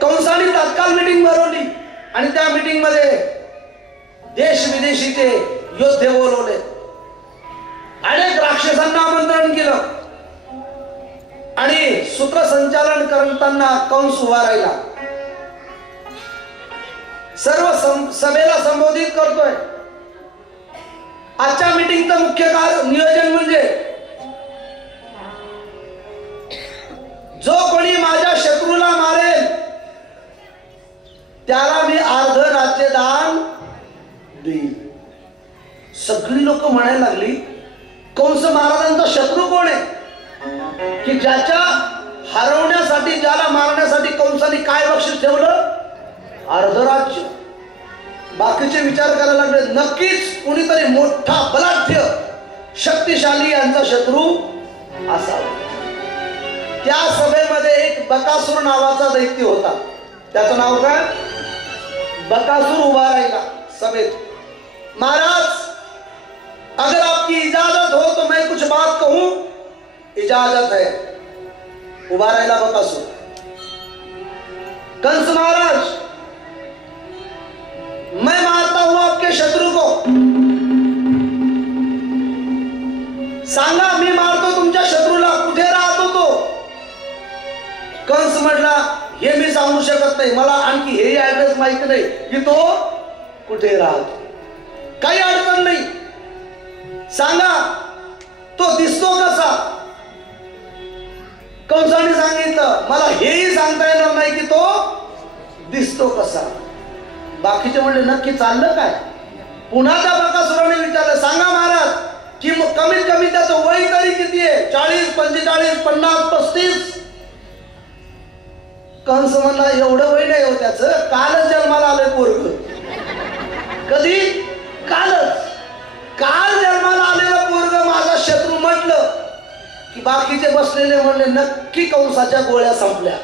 कंसाने तात्काळ मीटिंग भरवली आणि त्या मीटिंग मध्ये देश विदेशीचे योद्धे बोलवले, अनेक राक्षसांना आमंत्रण केलं आणि सूत्रसंचालन करताना कंस उभा राहिला. सर्व सभेला संबोधित करतोय. आजच्या मीटिंगचं मुख्य नियोजन म्हणजे जो कोणी माझ्या शत्रूला मारेल त्याला मी अर्ध राज्य दान देईन. सगळी लोक म्हणायला लागली, कंस महाराजांचा शत्रू कोण आहे की ज्याच्या हरवण्यासाठी, ज्याला मारण्यासाठी कंसाने काय बक्षीस ठेवलं? अर्ध राज्य. बाकीचे विचार करायला लागले, नक्कीच कुणीतरी मोठा बलाढ्य शक्तिशाली यांचा शत्रू असावा. त्या सभेमध्ये एक बकासूर नावाचा दैत्य होता. त्याचं नाव काय? बकासूर उभा राहिला सभेत. महाराज, अगर आपकी इजाजत हो तो मैं कुछ बात कहूं. इजाजत है. उभा राहिला बकासूर. कंस महाराज, मैं मारता हूं आपके शत्रु को. सांगा, मी मारतो तुमच्या शत्रूला. कुठे राहतो तो? कंस म्हटला, हे मी सांगू शकत नाही, मला आणखी हे ऍड्रेस माहिती नाही की तो कुठे राहतो. काही अडचण नाही, सांगा तो दिसतो कसा? कंसाने सांगितलं, मला हेही सांगता येणार नाही की तो दिसतो कसा. बाकीचे म्हणले, नक्की चाललं काय? पुन्हा त्या बकासुराने विचारलं, सांगा महाराज की कमीत कमी त्याचं वय तरी किती आहे? 40, 45, 50, 35. कंस म्हणला, एवढं वय नाही हो त्याचं, कालच जन्माला आलंय पोरग. कधी? कालच. काल जन्माला आलेला पोरग माझा शत्रू म्हटलं की बाकीचे बसलेले म्हणले, नक्की कंसाच्या गोळ्या संपल्या.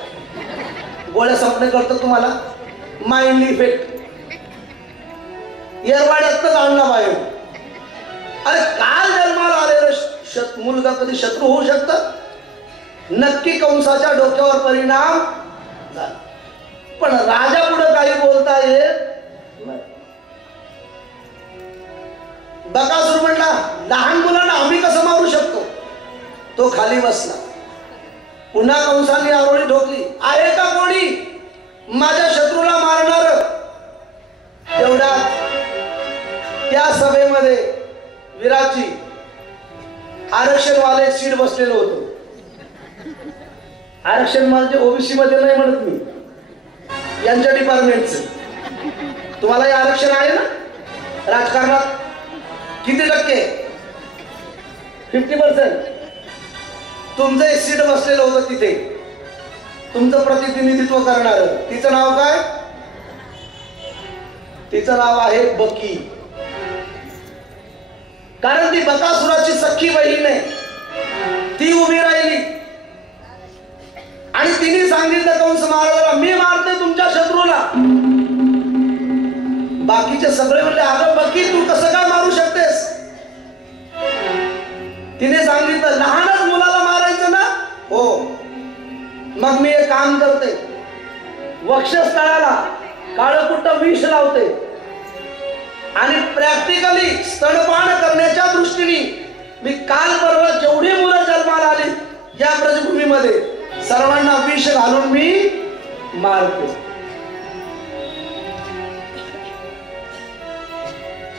गोळ्या संपणे करतात तुम्हाला माइंड इफेक्ट. येरवाड्यातच आणला बाहेर. अरे काल जन्माला आलेलं मुलगा कधी शत्रू होऊ शकतं? नक्की कंसाच्या डोक्यावर परिणाम झाला. पण राजा पुढे काही बोलता येत नाही. बकासूर म्हणला लहान मुलांना आम्ही कसं मारू शकतो? तो खाली बसला. पुन्हा कंसाने आरोळी ठोकली. आहे का कोणी माझ्या शत्रूला मारणार? तेवढ्यात त्या सभेमध्ये विराची आरक्षणवाले सीट बसलेलं होतं. आरक्षण म्हणजे ओबीसी मध्ये नाही म्हणत मी, यांच्या डिपार्टमेंटचं. तुम्हाला हे आरक्षण आहे ना राजकारणात? किती टक्के? 50%. तुमचं एक सीट बसलेलं होतं तिथे, तुमचं प्रतिनिधित्व करणार. तिचं नाव काय? तिचं नाव आहे बकी. कारण ती बकासुराची सख्खी बहीण आहे. ती उभी राहिली आणि तिने सांगितलं कंस महाराजाला मी मारते तुमच्या शत्रूला. बाकीचे सगळे म्हणले अगं बकी तू कसं काय मारू शकतेस? तिने सांगितलं लहानच मुलाला मारायचं ना? हो. मग मी एक काम करते, वक्षस्थळाला काळकुट्ट विष लावते आणि प्रॅक्टिकली स्तनपान करण्याच्या दृष्टीने मी काल परवा जेवढी मुलं जन्माला आली या ब्रजभूमीमध्ये सर्वांना विष घालून मी मारते.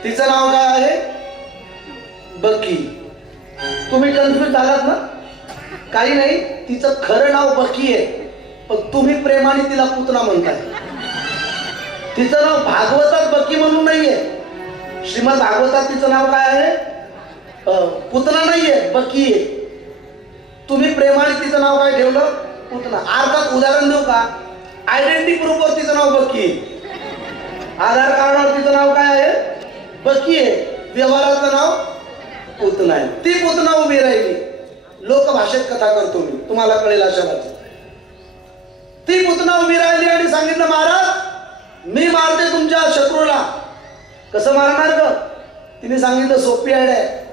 तिचं नाव काय आहे? बकी. तुम्ही कन्फ्युज झालात ना? काही नाही, तिचं खरं नाव बकी आहे, पण तुम्ही प्रेमाने तिला पुतना म्हणताय. तिचं नाव भागवतात बकी म्हणून नाहीये. श्रीमद भागवतात तिचं नाव काय आहे? पुतना नाहीये, बकी आहे. तुम्ही प्रेमाने तिचं नाव काय ठेवलं? पुतना. अर्थात उदाहरण देऊ का? आयडेंटिटी प्रूफवर तिचं नाव बकी आहे, आधार कार्डावर तिचं नाव काय आहे? बकी आहे, व्यवहाराचं नाव पुतना आहे. ती पुतना उभी राहिली. लोकभाषेत कथा करतो मी, तुम्हाला कळेल अशा भाषेत. ती पुतना उभी राहिली आणि सांगितलं महाराज मी मारते तुमच्या शत्रूला. कसं मारणार ग? तिने सांगितलं सोपी आयडिया आहे.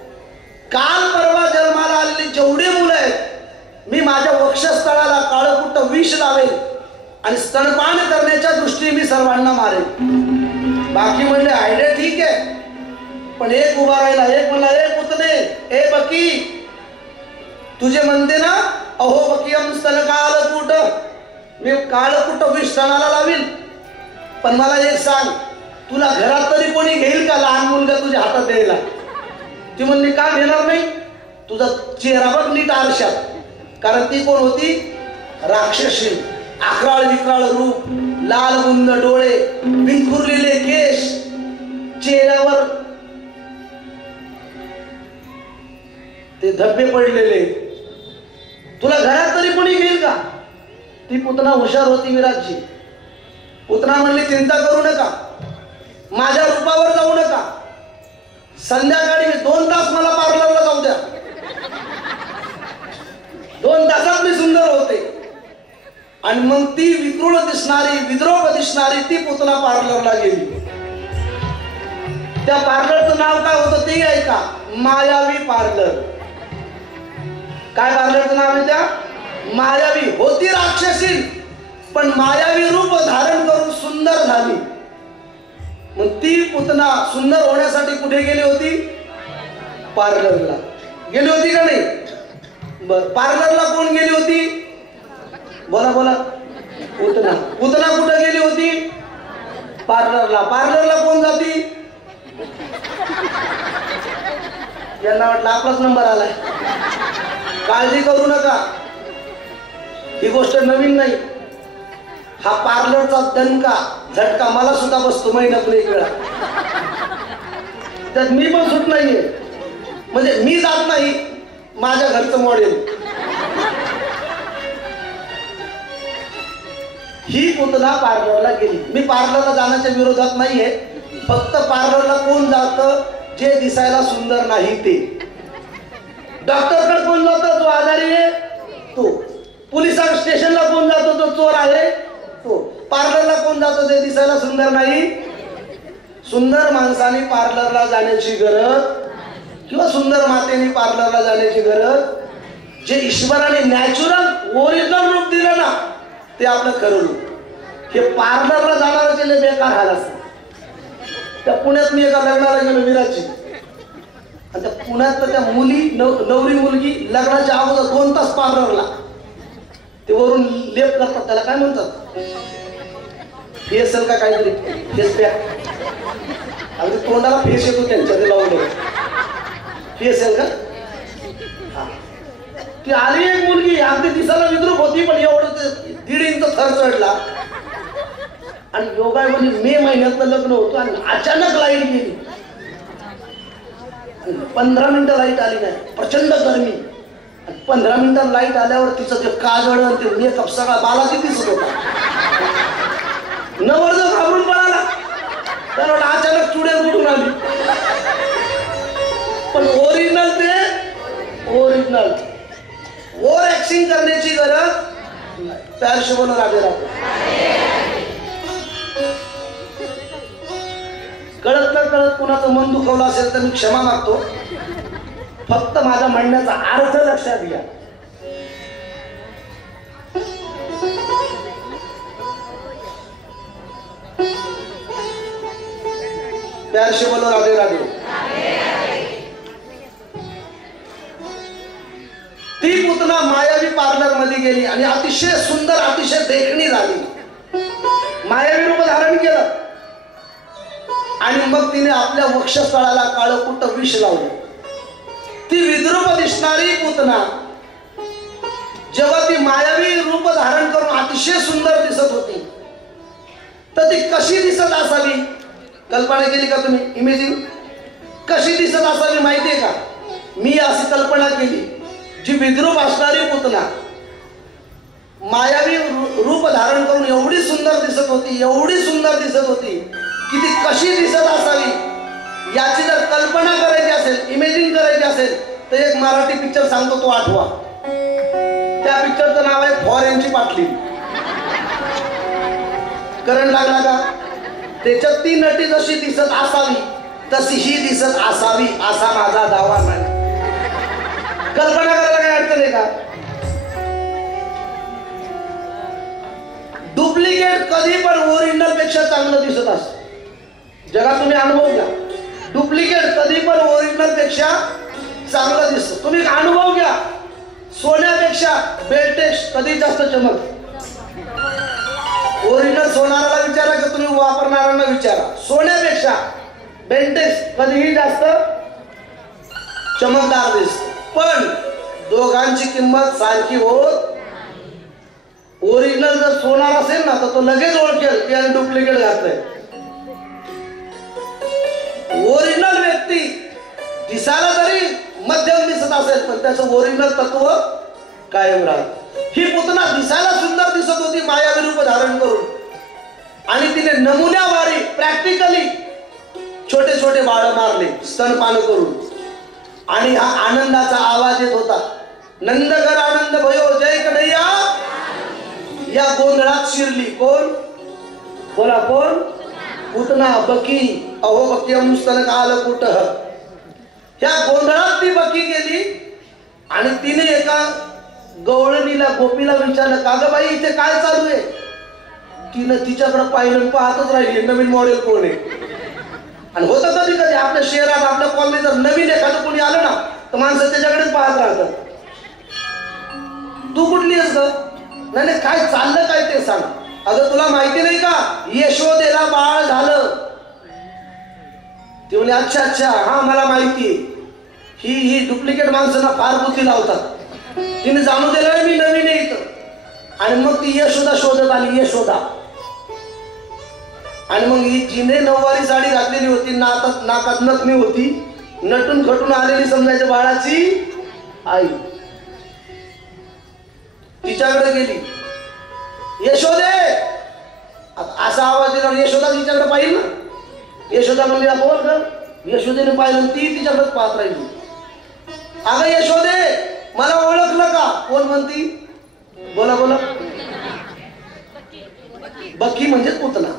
काल परवा जन्माला आलेली जेवढी मुलं आहेत मी माझ्या वक्षस्थळाला काळकुट्ट विष लावेल आणि स्तनपान करण्याच्या दृष्टीने मी सर्वांना मारेल. बाकी म्हणले आयडिया ठीक आहे, पण एक उभा राहिला. एक म्हणला ए पुतणे, ए बकी तुझे म्हणते ना अहो बकीयम स्तन काळकुट, मी काळकुट्ट विष स्तनाला लावील. पण मला एक सांग, तुला घरात तरी कोणी घेईल का लहान मुलगा तुझ्या हातात द्यायला? ती म्हणली का घेणार नाही? तुझा चेहरा बघ नीट आरशात. कारण ती कोण होती? राक्षसी. आकराळ विक्राळ रूप, लाल बुंद डोळे, विंखुरलेले केश, चेहऱ्यावर ते धब्बे पडलेले. तुला घरात तरी कोणी घेईल का? ती पुतना हुशार होती विराटची. पुतना म्हणली चिंता करू नका, माझ्या रूपावर जाऊ नका. संध्याकाळी 2 तास मला पार्लरला जाऊ द्या. 2 तासात मी सुंदर होते. आणि मग ती विकृळ दिसणारी, विद्रोह दिसणारी ती पुतना पार्लरला गेली. त्या पार्लरचं नाव काय होतं ते ऐका? मायावी पार्लर. काय पार्लरचं नाव आहे त्या? मायावी. होती राक्षसी, पण मायावी रूप धारण करून सुंदर झाली. मग ती पुतना सुंदर होण्यासाठी कुठे गेली होती? पार्लरला गेली होती का नाही? बर, पार्लरला कोण गेली होती? बोला बोला. पुतना. पुतना कुठे गेली होती? पार्लरला. पार्लरला कोण जाती? यांना वाटलं आपलाच नंबर आलाय. काळजी करू नका, ही गोष्ट नवीन नाही. हा पार्लरचा दणका झटका मला सुद्धा बसतो महिन्यातून 1 वेळा. त्यात मी पण सुट नाहीये. म्हणजे मी जात नाही, माझ्या घरचं मॉडेल. ही पुतना पार्लरला गेली. मी पार्लरला जाण्याच्या विरोधात नाहीये, फक्त पार्लरला कोण जातं? जे दिसायला सुंदर नाही ते. डॉक्टरकडे कोण जातो? जो आजारी आहे तो. पोलीस स्टेशनला कोण जातो? जो चोर आहे तो. पार्लरला कोण जातो? जे दिसायला सुंदर नाही. सुंदर माणसाने पार्लरला जाण्याची गरज किंवा सुंदर मातेने पार्लरला जाण्याची गरज, जे ईश्वराने नॅचरल ओरिजिनल रूप दिलं ना ते आपलं खरं रूप। हे पार्लरला जाणाऱ्याचे लय बेकार हाल असतात। त्या पुण्यात मी एका लग्नाला गेलो विराची, आणि त्या पुण्यात त्या मुली नवरी मुलगी लग्नाच्या अगोदर 2 तास पार्लरला, ते वरून लेप करतात, त्याला काय म्हणतात फेसल का काहीतरी, फेस पॅक, अगदी तोंडाला फेस येतो त्यांच्या ते लावलं फेसल का। ती आली एक मुलगी, अगदी दिसायला विद्रूप होती, पण एवढं 1.5 इंच थर चढला, आणि योगा म्हणजे मे महिन्यात लग्न होतं आणि अचानक लाईट गेली, 15 मिनिटं लाईट आली नाही, प्रचंड गरमी, 15 मिनिटात लाईट आल्यावर तिचं ते काजळ आणि ते मेकअप सगळा बालाची दिसत होता। नवरदेव घाबरून पळाला, त्याला अचानक चुड्या कुठून आली, पण ओरिजिनल ते ओरिजिनल, ओव्हर ऍक्टिंग करण्याची गरज प्यारशी बोलून राहते राहते। कळत न कळत कुणाचं मन दुखवलं असेल तर मी क्षमा मागतो, फक्त माझ्या म्हणण्याचा अर्थ लक्षात घ्या। प्यारशी बोलो राधे राधे। ती पुतना मायावी पार्लर मध्ये गेली आणि अतिशय सुंदर, अतिशय देखणी झाली, मायावी रूप धारण केलं, आणि मग तिने आपल्या वक्षस्थळाला काळकुट्ट विष लावलं। ती विद्रूप दिसणारी पुतना जेव्हा ती मायावी रूप धारण करून अतिशय सुंदर दिसत होती, तर ती कशी दिसत असावी कल्पना केली का तुम्ही? इमेजिंग कशी दिसत असावी माहितीये का? मी अशी कल्पना केली, जी विद्रूप असणारी पुतना मायावी रूप धारण करून एवढी सुंदर दिसत होती, एवढी सुंदर दिसत होती की ती कशी दिसत असावी याची जर कल्पना करायची असेल, इमेजिंग करायची असेल, तर एक मराठी पिक्चर सांगतो, तो आठवा। त्या पिक्चरचं नाव आहे फॉरेनची बाटली। करंट लागला का? त्याच्यात ती नटी जशी दिसत असावी तशी ही दिसत असावी असा माझा दावा नाही। कल्पना करायला काही अडचण आहे का? डुप्लिकेट कधी पण ओरिजिनल पेक्षा चांगलं दिसत असतं। जगात तुम्ही अनुभव घ्या, डुप्लिकेट कधी पण ओरिजिनल पेक्षा चांगलं दिसतं। तुम्ही अनुभव घ्या, सोन्यापेक्षा बेल्टेक्स कधी जास्त चमकतं। ओरिजिनल सोनाराला विचारा की तुम्ही वापरणाऱ्यांना विचारा, सोन्यापेक्षा बेल्टेक्स कधीही जास्त चमकदार दिसतं, पण दोघांची किंमत सारखी होत। ओरिजिनल जर सोनार असेल ना तर तो लगेच ओळखेल की याने डुप्लिकेट घातलंय। ओरिजिनल व्यक्ती दिसायला जरी मध्यम दिसत असेल पण त्याचं ओरिजिनल तत्व कायम राहतं। ही पुतना दिसायला सुंदर दिसत होती मायावी रूप धारण करून, आणि तिने नमुन्यावारी प्रॅक्टिकली छोटे छोटे बाळ मारले स्तनपान करून, आणि हा आनंदाचा आवाज येत होता, नंदघर आनंद भयो जय कन्हैया। या गोंधळात शिरली कोण? बोला कोण? पुतना बकी, अहो बक्यम स्तन काल कुटः। ह्या गोंधळात ती बकी गेली आणि तिने एका गवळणीला गोपीला विचारलं, का ग बाई इथे काय चालू आहे? तिनं तिच्याकडे पाहिलं, पाहतच राहिली नवीन मॉडेल कोण आहे। आणि होतं कधी कधी आपल्या शहरात, आपल्या कॉलनीत जर नवीन एखादं कोणी आलं ना तर माणसं त्याच्याकडेच पाहत राहतात। तू कुठली आहेस ग? नाही काय चाललं काय ते सांग। अगं तुला माहिती नाही का, यशोदेला बाळ झालं। ती म्हणे अच्छा अच्छा, हा मला माहिती। ही डुप्लिकेट माणसांना फार बुद्धी लावतात। तिने जाणू दिलं मी नवीन आहे इथं, आणि मग ती यशोदा शोधत आली, यशोदा। आणि मग ही जिने नऊवारी साडी घातलेली होती, नाकात नथनी होती, नटून खटून आलेली समजायच्या बाळाची आई, तिच्याकडे गेली, यशोदे असा आवाज दिला। यशोदा तिच्याकडे पाहिलं ना, यशोदा म्हणली बोल ग। यशोदेने पाहिलं, ती तिच्याकडे पाहत राहिली। अगं यशोदे मला ओळखलं का? कोण म्हणती? बोला बोला। बकी म्हणजे पुतना,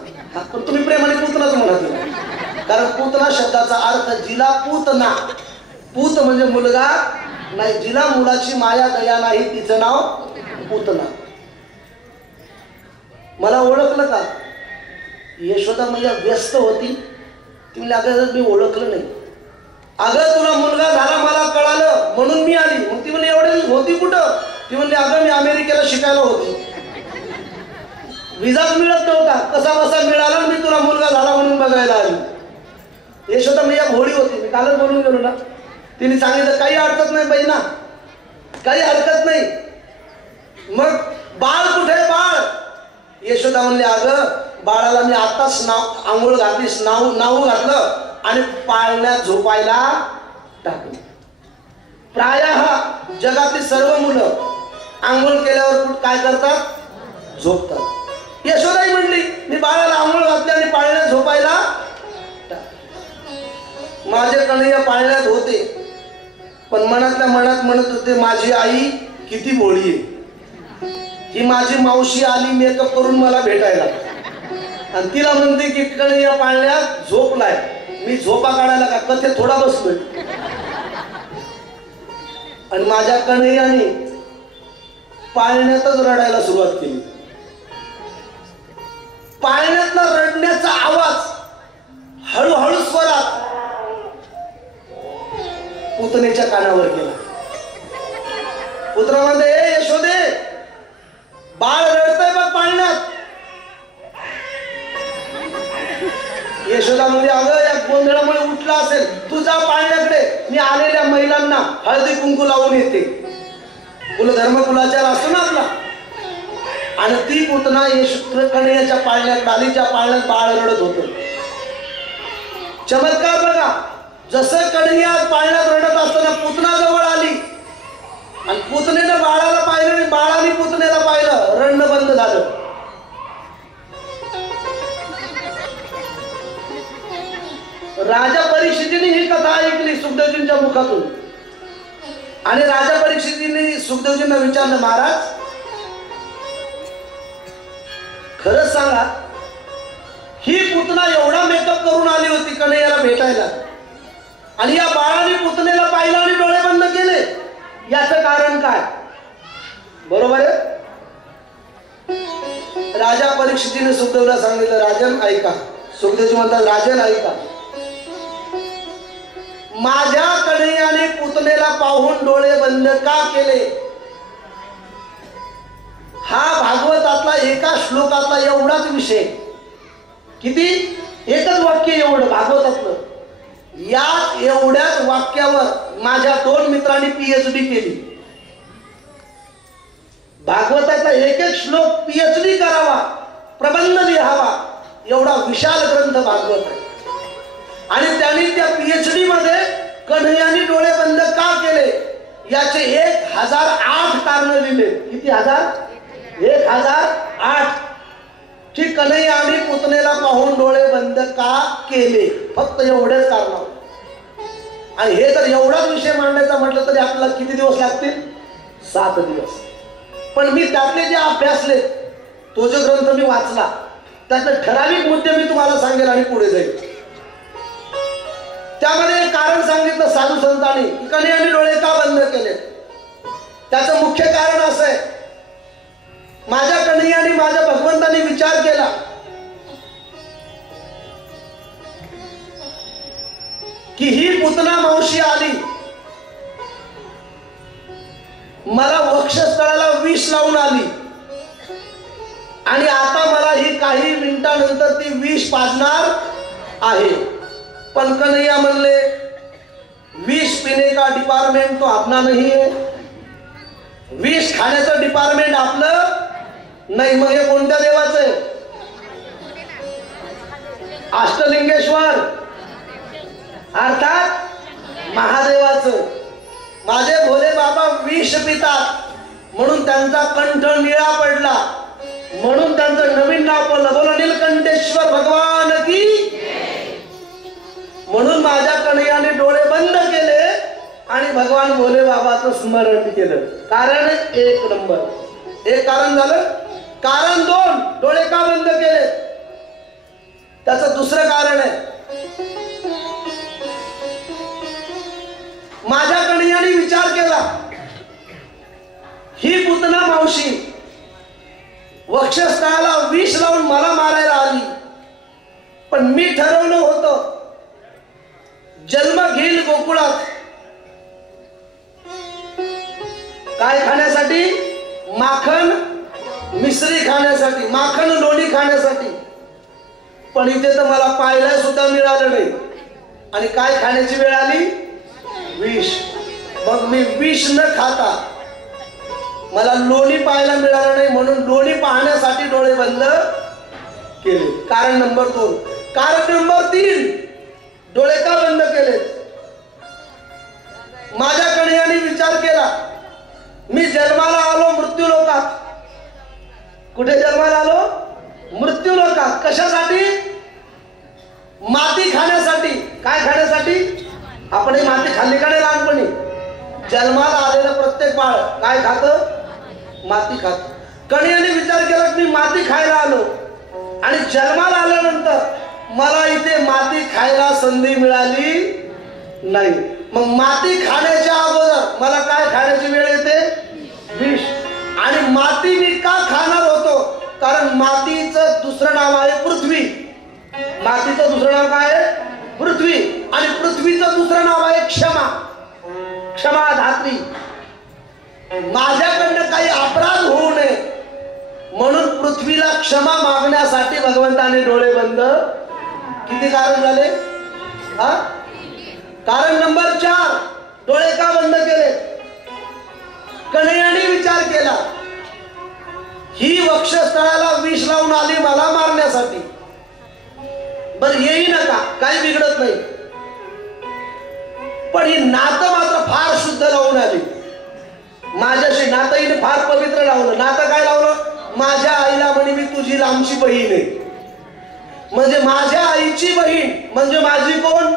पण तुम्ही प्रेमाने पुतनाच म्हणा तिला। कारण पूतना शब्दाचा अर्थ जिला पूतना, पूत म्हणजे मुलगा नाही, जिला मुलाची माया दया नाही तिचं नाव पूतना. मला ओळखलं का? यशोदा म्हणजे व्यस्त होती. ती म्हणली अगं मी ओळखलं नाही. अगं तुला मुलगा झाला मला कळालं म्हणून मी आली. मग ती म्हणली एवढे होती कुठं? ती म्हणली अगं मी अमेरिकेला शिकायला होती, विजाच मिळत नव्हता, कसा बसा मिळाला, मी तुला मुलगा झाला म्हणून बघायला आली. यशोदा मैया भोळी होती, मी कालच बोलून गेलो ना. तिने सांगितलं काही हरकत नाही बहिणा, काही हरकत नाही. मग बाळ कुठे बाळ? यशोदा म्हणली अगं बाळाला मी आताच आंघोळ घातली, नाऊ घातलं आणि पाळण्यात झोपायला टाकलं. प्रायः जगातील सर्व मुलं आंघोळ केल्यावर काय करतात? झोपतात. यशोदाही म्हणली मी बाळाला आंघोळ घातली आणि पाळण्यात झोपायला टाकलं. माझे कन्हैया पाळण्यात होते, पण मनातल्या मनात म्हणत होते माझी आई किती भोळी आहे. ही माझी मावशी आली मेकअप करून मला भेटायला आणि तिला म्हणते की कन्हैया पाळण्यात झोपलाय, मी झोपा काढायला का कथे थोडा बसलोय. आणि माझ्या कन्हैयाने पाळण्यातच रडायला सुरुवात केली. पाळण्यातला रडण्याचा आवाज हळूहळू स्वरात पुतणेच्या कानावर गेला. पुत्र म्हणते यशोदे बाळ रडतंय बघ पाळण्यात. यशोदा म्हणजे अगं या गोंधळामुळे उठला असेल, तू जा पाळण्याकडे, मी आलेल्या महिलांना हळदी कुंकू लावून येते. कुलधर्म कुलाचार असतो ना आपला. आणि ती पुतना कन्हैयाच्या पाळण्यात आली, ज्या पाळण्यात बाळ रडत होत. चमत्कार बघा, जसं कन्हैया पाळण्यात रडत असताना पुतना जवळ आली आणि पुतनेनं बाळाला पाहिलं आणि बाळाने पुतनेला पाहिलं, रडणं बंद झालं. राजा परीक्षितीने ही कथा ऐकली सुखदेवजींच्या मुखातून आणि राजा परीक्षितीने सुखदेवजींना विचारलं महाराज खरंच सांगा ही पुतना एवढा मेकअप करून आली होती कन्हैयाला भेटायला आणि या बाळाने पुतनेला पाहिलं आणि डोळे बंद केले, याचं कारण काय? बरोबर आहे. राजा परीक्षितीने सुखदेवला सांगितलं राजन ऐका. सुखदेवजी म्हणतात राजन ऐका, माझ्या कन्हैयाने पुतनेला पाहून डोळे बंद का केले? हा भागवतातला एका श्लोकातला एवढाच विषय. किती? एकच वाक्य एवढं भागवतातलं. या एवढ्याच वाक्यावर माझ्या 2 मित्रांनी PhD केली. भागवतातला एक एक श्लोक PhD करावा, प्रबंध लिहावा, एवढा विशाल ग्रंथ भागवत आहे. आणि त्यांनी त्या PhD मध्ये कन्हैयाने डोळे बंद का केले याचे 1008 कारण लिहिले. किती हजार? 1008 की कन्हैयाने पुतनेला पाहून डोळे बंद का केले, फक्त एवढेच कारण. आणि हे जर एवढाच विषय मांडायचा म्हटलं तरी आपल्याला किती दिवस लागतील? 7 दिवस. पण मी त्यातले जे अभ्यासले, तो जो ग्रंथ मी वाचला, त्यातले ठराविक मुद्दे मी तुम्हाला सांगेल आणि पुढे जाईल. त्यामध्ये एक कारण सांगितलं साधू संतांनी की कन्हैयाने डोळे का बंद केले. त्याचं मुख्य कारण असं आहे, माझ्या कन्हैयाने माझ्या भगवंताने विचार केला की ही पुतना मावशी आली, मला वक्षस्थळाला विष लावून आली आणि आता मला ही काही मिनिटांनंतर ती विष पाजणार आहे. पण कन्हैया म्हणले विष पिणे का डिपार्टमेंट तो अपना नहीं है, विष खाण्याचं डिपार्टमेंट आपलं नाही. मग हे कोणत्या देवाचं आहे? अष्टलिंगेश्वर अर्थात महादेवाचं. माझे भोले बाबा विष पितात म्हणून त्यांचा कंठ निळा पडला, म्हणून त्यांचं नवीन नाव पडलं. बोला नीलकंठेश्वर भगवान की. म्हणून माझ्या कन्हैयाने डोळे बंद केले आणि भगवान भोले बाबाचं स्मरण केलं. कारण 1 नंबर. एक कारण झालं. कारण 2, डोळे का बंद केले? त्याचं दुसरं कारण आहे, मावशी वक्षस्थळाला विष लावून मला मारायला आली, पण मी ठरवलं होतं जन्म घेईल गोकुळात. काय खाण्यासाठी? माखन मिसरी खाण्यासाठी, माखन लोणी खाण्यासाठी. पण इथे तर मला पाहायला सुद्धा मिळालं नाही. आणि काय खाण्याची वेळ आली? विष. मग मी विष न खाता मला लोणी पाहायला मिळालं नाही, म्हणून लोणी पाहण्यासाठी डोळे बंद केले. कारण नंबर 2. कारण नंबर 3, डोळे का बंद केले? माझ्याकडे यांनी विचार केला, मी जन्माला आलो मृत्यू लोकात. कुठे जन्माला आलो? मृत्यू लोकात. कशासाठी? माती खाण्यासाठी. काय खाण्यासाठी? आपण ही माती खाल्ली का नाही लहानपणी? जन्माला आलेलं प्रत्येक बाळ काय खातं? माती खात. कणियाने विचार केला की मी माती खायला आलो आणि जन्माला आल्यानंतर मला इथे माती खायला संधी मिळाली नाही. मग माती खाण्याच्या अगोदर मला काय खाण्याची वेळ येते? विष. आणि माती मी का खाणार होतो? कारण मातीचं दुसरं नाव आहे पृथ्वी. मातीचं दुसरं नाव काय आहे? पृथ्वी. आणि पृथ्वीचं दुसरं नाव आहे क्षमा. क्षमा धात्री. माझ्याकडनं काही अपराध होऊ नये म्हणून पृथ्वीला क्षमा मागण्यासाठी भगवंताने डोळे बंद. किती कारण झाले? कारण नंबर 4, डोळे का बंद केले? कन्हैयाने विचार केला, ही वक्षस्थळाला विष लावून आली मला मारण्यासाठी. बर येई नका, काही बिघडत नाही. पण ही नातं मात्र फार शुद्ध लावून आली माझ्याशी. नातं हिने फार पवित्र लावलं. नातं काय लावलं? माझ्या आईला म्हणे मी तुझी लांबची बहीण आहे. म्हणजे माझ्या आईची बहीण म्हणजे माझी कोण?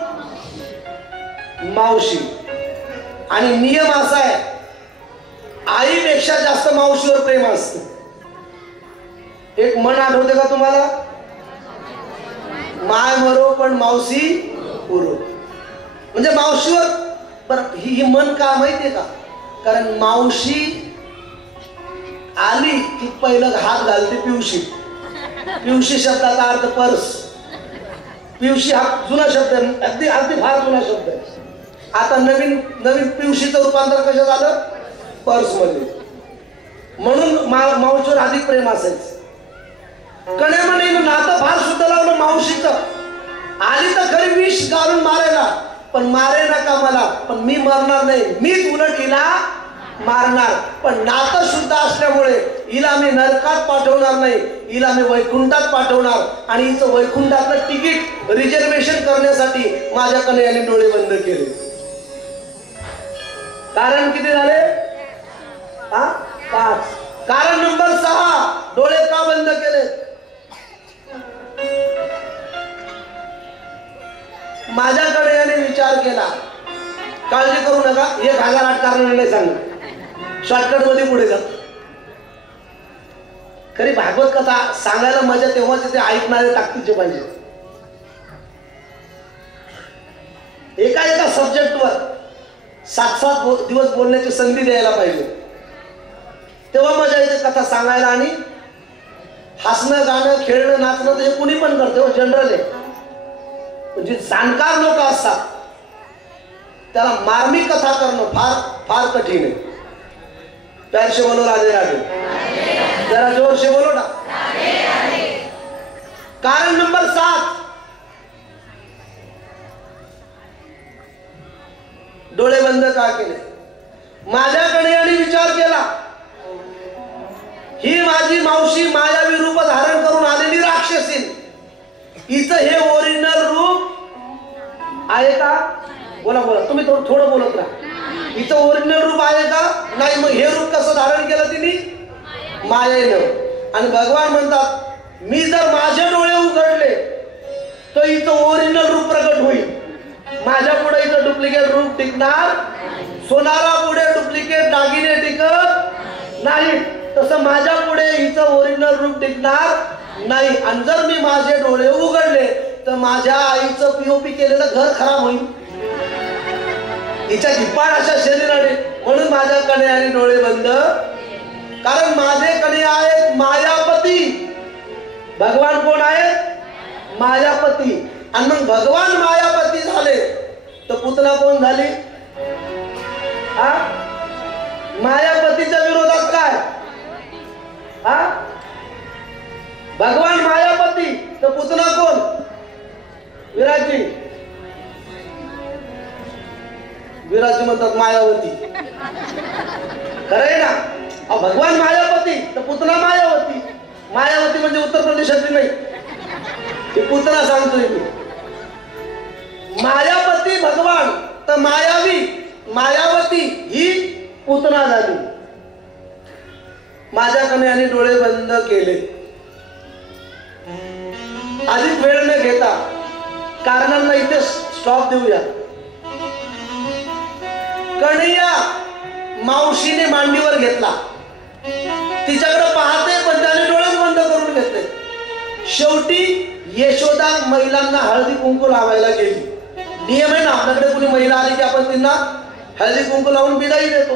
मावशी. आणि नियम असा आहे, आईपेक्षा जास्त मावशीवर प्रेम असतं. एक म्हण आठवते का तुम्हाला? माय मरो पण मावशी पुरो. म्हणजे मावशीवर. बरं ही म्हण का माहितीये का? कारण मावशी आली की पहिलं हात घालते पिवशी. पिवशी शब्दाचा अर्थ पर्स. पिवशी हा जुना शब्द आहे, अगदी अगदी फार जुना शब्द आहे. आता नवीन नवीन पिवशीचं रूपांतर कसं झालं? पर्स मध्ये. म्हणून मावशीवर अधिक प्रेम असायचं. कण्या म्हणे नातं फार शुद्ध लावलं मावशीचं. आली तर खरी विष घालून मारायला, पण मारे नका मला, पण मी मरणार नाही. मीच उलट हिला मारणार. पण नातं शुद्ध असल्यामुळे हिला मी नरकात पाठवणार नाही, हिला मी वैकुंठात पाठवणार. आणि हिचं वैकुंठातलं तिकीट रिझर्वेशन करण्यासाठी माझ्याकडे याने डोळे बंद केले. कारण किती झाले? 5. कारण नंबर 6, डोळे का बंद केले? माझ्याकडे याने विचार केला, काळजी करू नका, 1008 कारण नाही सांगणार, शॉर्टकट मध्ये पुढे जा. खरी भागवत कथा सांगायला मजा तेव्हाच ते ऐकणारे ताकदीचे पाहिजे. एका एका सब्जेक्टवर 7-7 दिवस बोलण्याची संधी द्यायला पाहिजे. तेव्हा मजा येते कथा सांगायला. आणि हसणं, गाणं, खेळणं, नाचणं हे कुणी पण करते, जनरल आहे. म्हणजे जाणकार लोक असतात त्याला मार्मिक कथा करणं फार फार कठीण आहे. प्यार से बोलो राधे राधे. जरा जोर से बोलो ना. कारण नंबर 7, डोळे बंद का केले? माझ्याकडे आणि विचार केला, ही माझी मावशी मायावी रूप धारण करून आलेली राक्षसी. हिचं हे ओरिजिनल रूप आहे का? बोला बोला, तुम्ही थोडं बोलत राहा. हिचं ओरिजिनल रूप आहे का? नाही. मग हे रूप कसं धारण केलं तिने? मायेनं. आणि भगवान म्हणतात, मी जर माझे डोळे उघडले तर हिचं ओरिजिनल रूप प्रकट होईल. माझ्या पुढे हिचं डुप्लिकेट रूप टिकणार. सोनारा पुढे डुप्लिकेट दागिने टिकत नाही, तसं माझ्या पुढे हिचं ओरिजिनल रूप टिकणार नाही. आणि जर मी माझे डोळे उघडले तर माझ्या आईचं पीओपी केलेलं घर खराब होईल, हिच्या धिप्पाड अशा शरीराने. म्हणून माझ्याकडे आणि डोळे बंद कारण माझे कन्हैया आहेत मायापती. भगवान कोण आहेत? मायापती. आणि मग भगवान मायापती झाले तर पुतना कोण झाली? हा, मायापतीच्या विरोधात काय? हा, भगवान मायापती तर पुतना कोण? विराजी. विराजी म्हणतात मायावती. खरं आहे ना? भगवान मायापती तर पुतना मायावती. मायावती म्हणजे उत्तर प्रदेशातली नाही, हे पुतना सांगतोय मी. मायापती भगवान तर मायावी मायावती ही पुतना झाली. माझ्या कन्हैयाने डोळे बंद केले. अधिक वेळ न घेता कारणांना इथे स्टॉप देऊया. कन्हैया मावशीने मांडीवर घेतला, तिच्याकडे पाहते पण त्याने डोळेच बंद करून घेतले. शेवटी यशोदा महिलांना हळदी कुंकू लावायला गेली. नियम आहे ना आपल्याकडे, कुणी महिला आली की आपण त्यांना हळदी कुंकू लावून बिदाई देतो.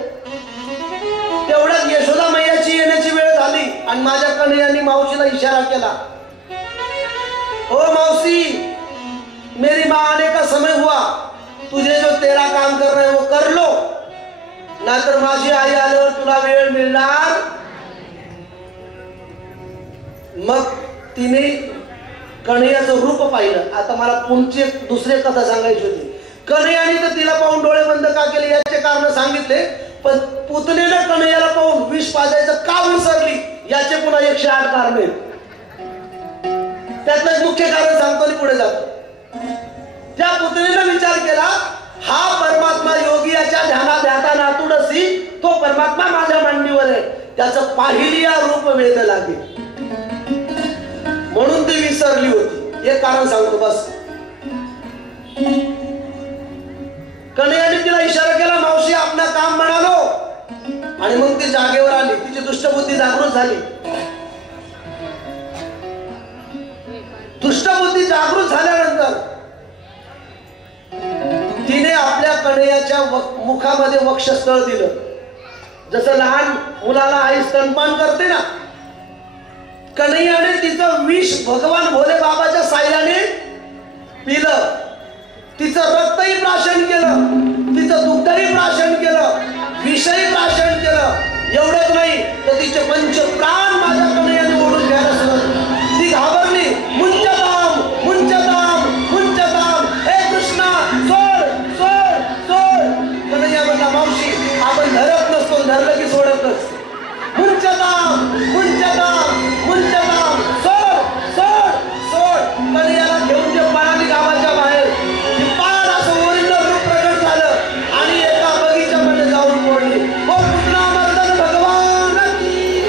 तेवढ्यात यशोदा मैयाची येण्याची वेळ झाली आणि माझ्या कन्हैयाने मावशीला इशारा केला, ओ मौसी, मेरी माँ आने का समय हुआ, तुझे जो तेरा काम कर रहे वो कर लो, नाहीतर माझी आई आल्यावर तुला वेळ मिळणार. मग तिने कन्हैयाचं रूप पाहिलं. आता मला पुढची दुसरी कथा सांगायची होती. कन्हैयाने तर तिला पाहून डोळे बंद का केले याचे कारण सांगितले, पण पुतणीनं कन्हैयाला पाहून विष पाजायचं का विसरली याचे पुन्हा 108 कारण आहेत. त्यातलं एक मुख्य कारण सांगतो आणि पुढे जातो. त्या पुतणीनं विचार केला, हा परमात्मा योगी याच्या ध्यानात ध्याता नातुडसी, तो परमात्मा माझ्या मांडीवर आहे, त्याचं पाहिलिया रूप वेद लागे, म्हणून ती विसरली होती. हे कारण सांगतो बस. कन्हैयाने तिला इशारा केला, मावशी आपलं काम म्हणालो, आणि मग ती जागेवर आली. तिची दुष्टबुद्धी जागृत झाली. दुष्टबुद्धी जागृत झाल्यानंतर तिने आपल्या कन्हैयाच्या मुखामध्ये वक्षस्थळ दिलं. जसं लहान मुलाला आई स्तनपान करते ना, कन्हैयाने तिचं विष भगवान भोले बाबाच्या साह्याने पिलं. तिचं रक्तही प्राशन केलं, तिचं दुग्धही प्राशन केलं, विषही प्राशन केलं. एवढंच नाही तर तिचे पंच प्राण माझ्या कन्हैयाने ओढून घ्यायला सुरुवात. ती घाबरली. मुंचताम मुंचताम मुंचताम, हे कृष्णा सोड सोड सोड. कन्हैया म्हणला, मावशी आपण धरत नसतो, धरलं की सोडत नसतो. मुंचताम मुंचताम मुंचताम, सोड सोड सोड. कन्हैयाला घेऊन जे पळाली गावाच्या बाहेर, ती पाड असं ओरिजिनल रूप प्रकट झालं आणि एका बगीच्यामध्ये जाऊन पडली. हो पुतना मर्दन भगवान की.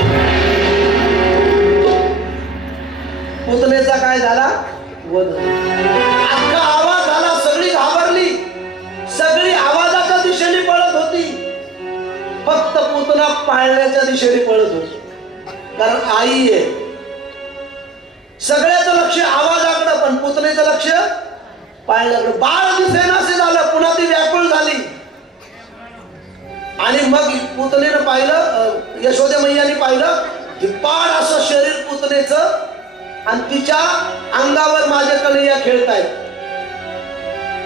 पुतनेचा काय झाला? वध. अख्खा आवाज झाला. सगळी घाबरली, सगळी आवाजाच्या दिशेने पळत होती. फक्त पुतना पाळण्याच्या दिशेने पळत होती, कारण आई आहे. सगळ्याचं लक्ष आवाजाकडे, पण पुतनेचं लक्ष पाळण्याकडे. बाळ दिसेनासे झालं. पुन्हा ती व्याकुळ झाली. आणि मग पुतनेनं पाहिलं, यशोदे मैयाने पाहिलं, धिप्पाड असं शरीर पुतनेचं, आणि तिच्या अंगावर माझे कन्हैया खेळतायत.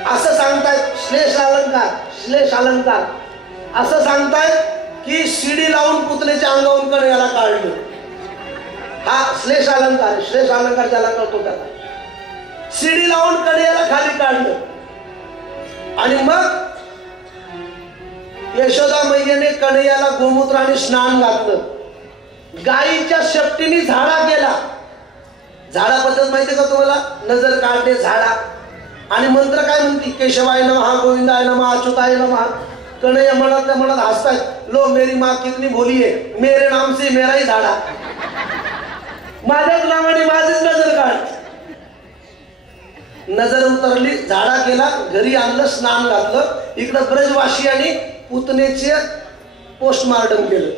असं सांगतायत श्लेष अलंकार, श्लेष अलंकार असं सांगतायत की शिडी लावून पुतनेच्या अंगावरून कन्हैयाला काढलं. हा श्लेष अलंकार. श्लेष अलंकार ज्याला कळतो त्याला. शिडी लावून कन्हैयाला खाली काढलं. आणि मग यशोदा मैयेने कन्हैयाला गोमूत्राने स्नान घातलं. गायीच्या शेपटीने झाडा केला. झाडा पद्धत माहितीये का तुम्हाला? नजर काढणे, झाडा. आणि मंत्र काय म्हणती? केशवाय नमः, गोविंदाय नमः, अच्युताय नमः. कन्हैया मनातल्या मनात हसतायत, लो मेरी माँ कितनी भोली है, मेरे नाम से मेरा ही झाडा. माझ्याच नावाने माझीच नजर काढ. नजर उतरली, झाडा केला, घरी आणलं, स्नान घातलं. इकडं ब्रजवासियांनी पुतनेचे पोस्टमार्टम केलं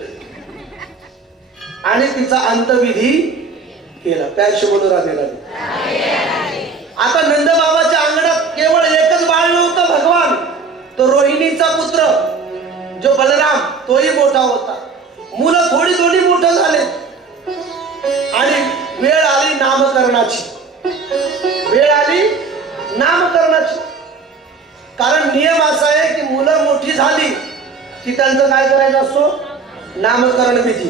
आणि तिचा अंतविधी केला. पॅच बोलू राहिला. आता नंदबाबाच्या अंगणात केवळ एकच बाळ नव्हतं, भगवान. तो रोहिणीचा पुत्र जो बलराम, तोही मोठा होता. मुलं थोडी थोडी मोठं झाले आणि वेळ आली नामकरणाची, वेळ आली नामकरणाची. कारण नियम असा आहे की मुलं मोठी झाली की त्यांचं काय करायचं असतो, नामकरण विधी.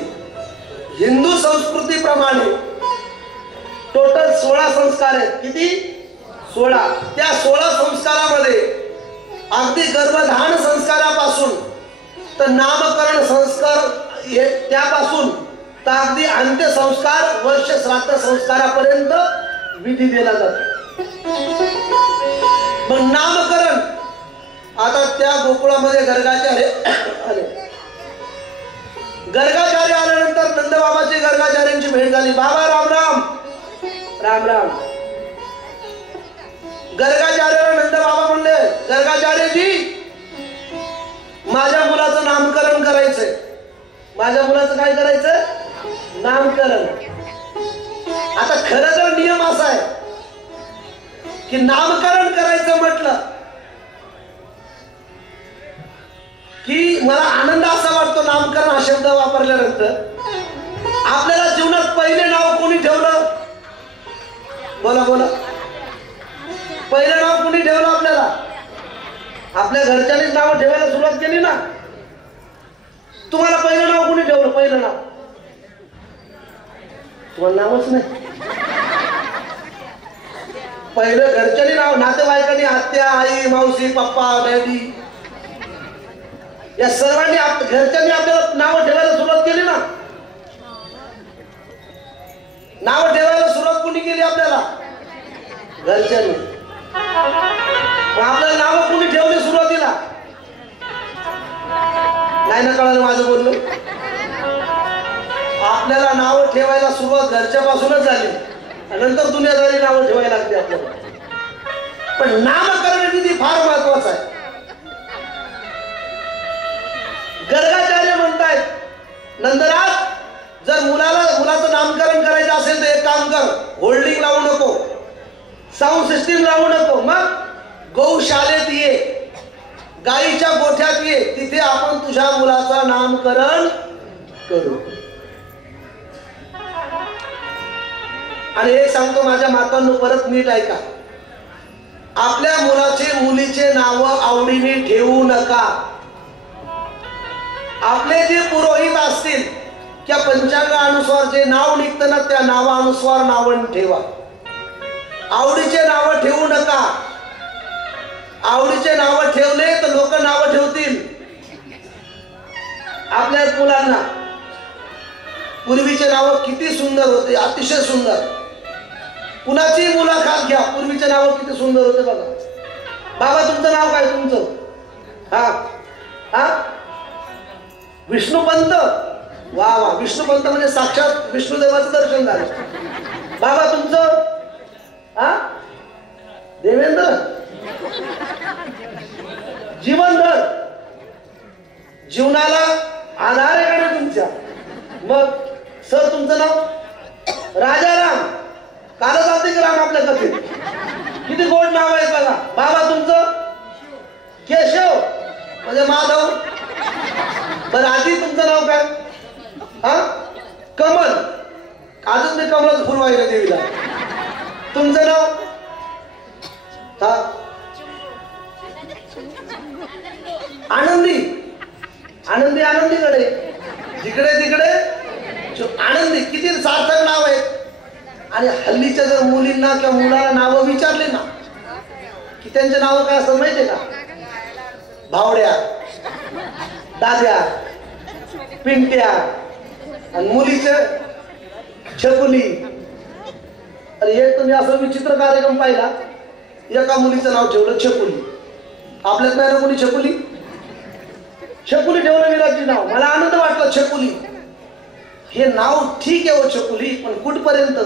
हिंदू संस्कृतीप्रमाणे टोटल 16 संस्कार आहेत. किती? 16. त्या 16 संस्कारामध्ये अगदी गर्भधान संस्कारापासून तर नामकरण संस्कार त्यापासून तर अगदी अंत्यसंस्कार वर्ष श्राद्ध संस्कारापर्यंत विधी दिला जातो. मग नामकरण आता त्या गोकुळामध्ये गर्गाचार्य आले. गर्गाचार्य आल्यानंतर नंदबाबाची गर्गाचार्यांची भेट झाली. बाबा राम राम. राम राम. गर्गाचार्याला नंदबाबा म्हणले, गर्गाचार्यजी माझ्या मुलाचं नामकरण करायचंय. माझ्या मुलाचं काय करायचंय? नामकरण. आता खरं तर नियम असा आहे की नामकरण करायचं म्हटलं की मला आनंद असा वाटतो नामकरण हा शब्द वापरल्यानंतर. आपल्याला जीवनात पहिले नाव कोणी ठेवलं? बोला बोला. पहिलं नाव कोणी ठेवलं आपल्याला? आपल्या घरच्यांनीच नाव ठेवायला सुरुवात केली ना. तुम्हाला पहिलं नाव कोणी ठेवलं? पहिलं नाव तुम्हाला नावच नाही. पहिलं घरच्यांनी नाव, नातेवाईकांनी, आत्या, आई, मावशी, पप्पा, डॅडी या सर्वांनी घरच्यांनी आपल्याला नाव ठेवायला सुरुवात केली ना. नाव ठेवायला सुरुवात कोणी केली? आपल्याला घरच्यांनी. आपल्याला नाव कोणी ठेवली सुरुवातीला? नाही ना कळलं माझं बोललो. आपल्याला नाव ठेवायला सुरुवात घरच्यापासूनच झाली, नंतर दुनियादारी नाव ठेवायला लागली आपल्याला. पण नामकरण विधी फार महत्वाचा आहे. गर्गाचार्य म्हणतायत, नंदराज जर मुलाचं नामकरण करायचं असेल तर एक काम कर, होल्डिंग लावू नको, साऊंड सिस्टीम लावू नको. मग गौशालेत ये, गाईच्या गोठ्यात ये, तिथे आपण तुझ्या मुलाचं नामकरण करू. आणि एक सांगतो माझ्या मातांनो, परत नीट ऐका. आपल्या मुलाचे मुलीचे नाव आवडीने ठेवू नका. आपले जे पुरोहित असतील त्या पंचांगानुसार जे नाव निघतं ना त्या नावानुसार नाव ठेवा. आवडीचे नाव ठेवू नका. आवडीचे नाव ठेवले तर लोक नाव ठेवतील आपल्या मुलांना. पूर्वीचे नाव किती सुंदर होते, अतिशय सुंदर. कुणाची मुलाखत घ्या, पूर्वीचे नाव किती सुंदर होते बघा. बाबा तुमचं नाव काय? तुमचं? हा हा विष्णुपंत. वा वा. विष्णुपंत म्हणजे साक्षात विष्णुदेवाचं दर्शन झालं. बाबा तुमचं? हा देवेंद्र. जीवनधर. जीवनाला आधार आहे का नाही तुमच्या? मग सर तुमचं नाव? राजाराम. कालच आलते की राम आपल्या कथेत. किती गोड नाव आहे बघा. बाबा तुमचं? केशव म्हणजे माधव. बरं आधी तुमचं नाव काय? हा कमल. आजच मी कमलच फुल वाहिलं देवीला. तुमचं नाव? हा आनंदी. आनंदी. आनंदीकडे जिकडे तिकडे आनंदी. किती सार्थक नाव आहे. आणि हल्लीच्या जर मुलींना किंवा मुलाला नावं विचारले ना की त्यांचे नाव काय असतं माहितीये का? भावड्या, दाद्या, पिंट्या. आणि मुलीचे छकुली. आणि एक तुम्ही असं विचित्र कार्यक्रम पाहिला, एका मुलीचं नाव ठेवलं छकुली. आपल्यात नाही ना कोणी छकुली? छकुली ठेवलं विराटची नाव. मला आनंद वाटला. छकुली हे नाव ठीक आहे हो छकुली, पण कुठपर्यंत?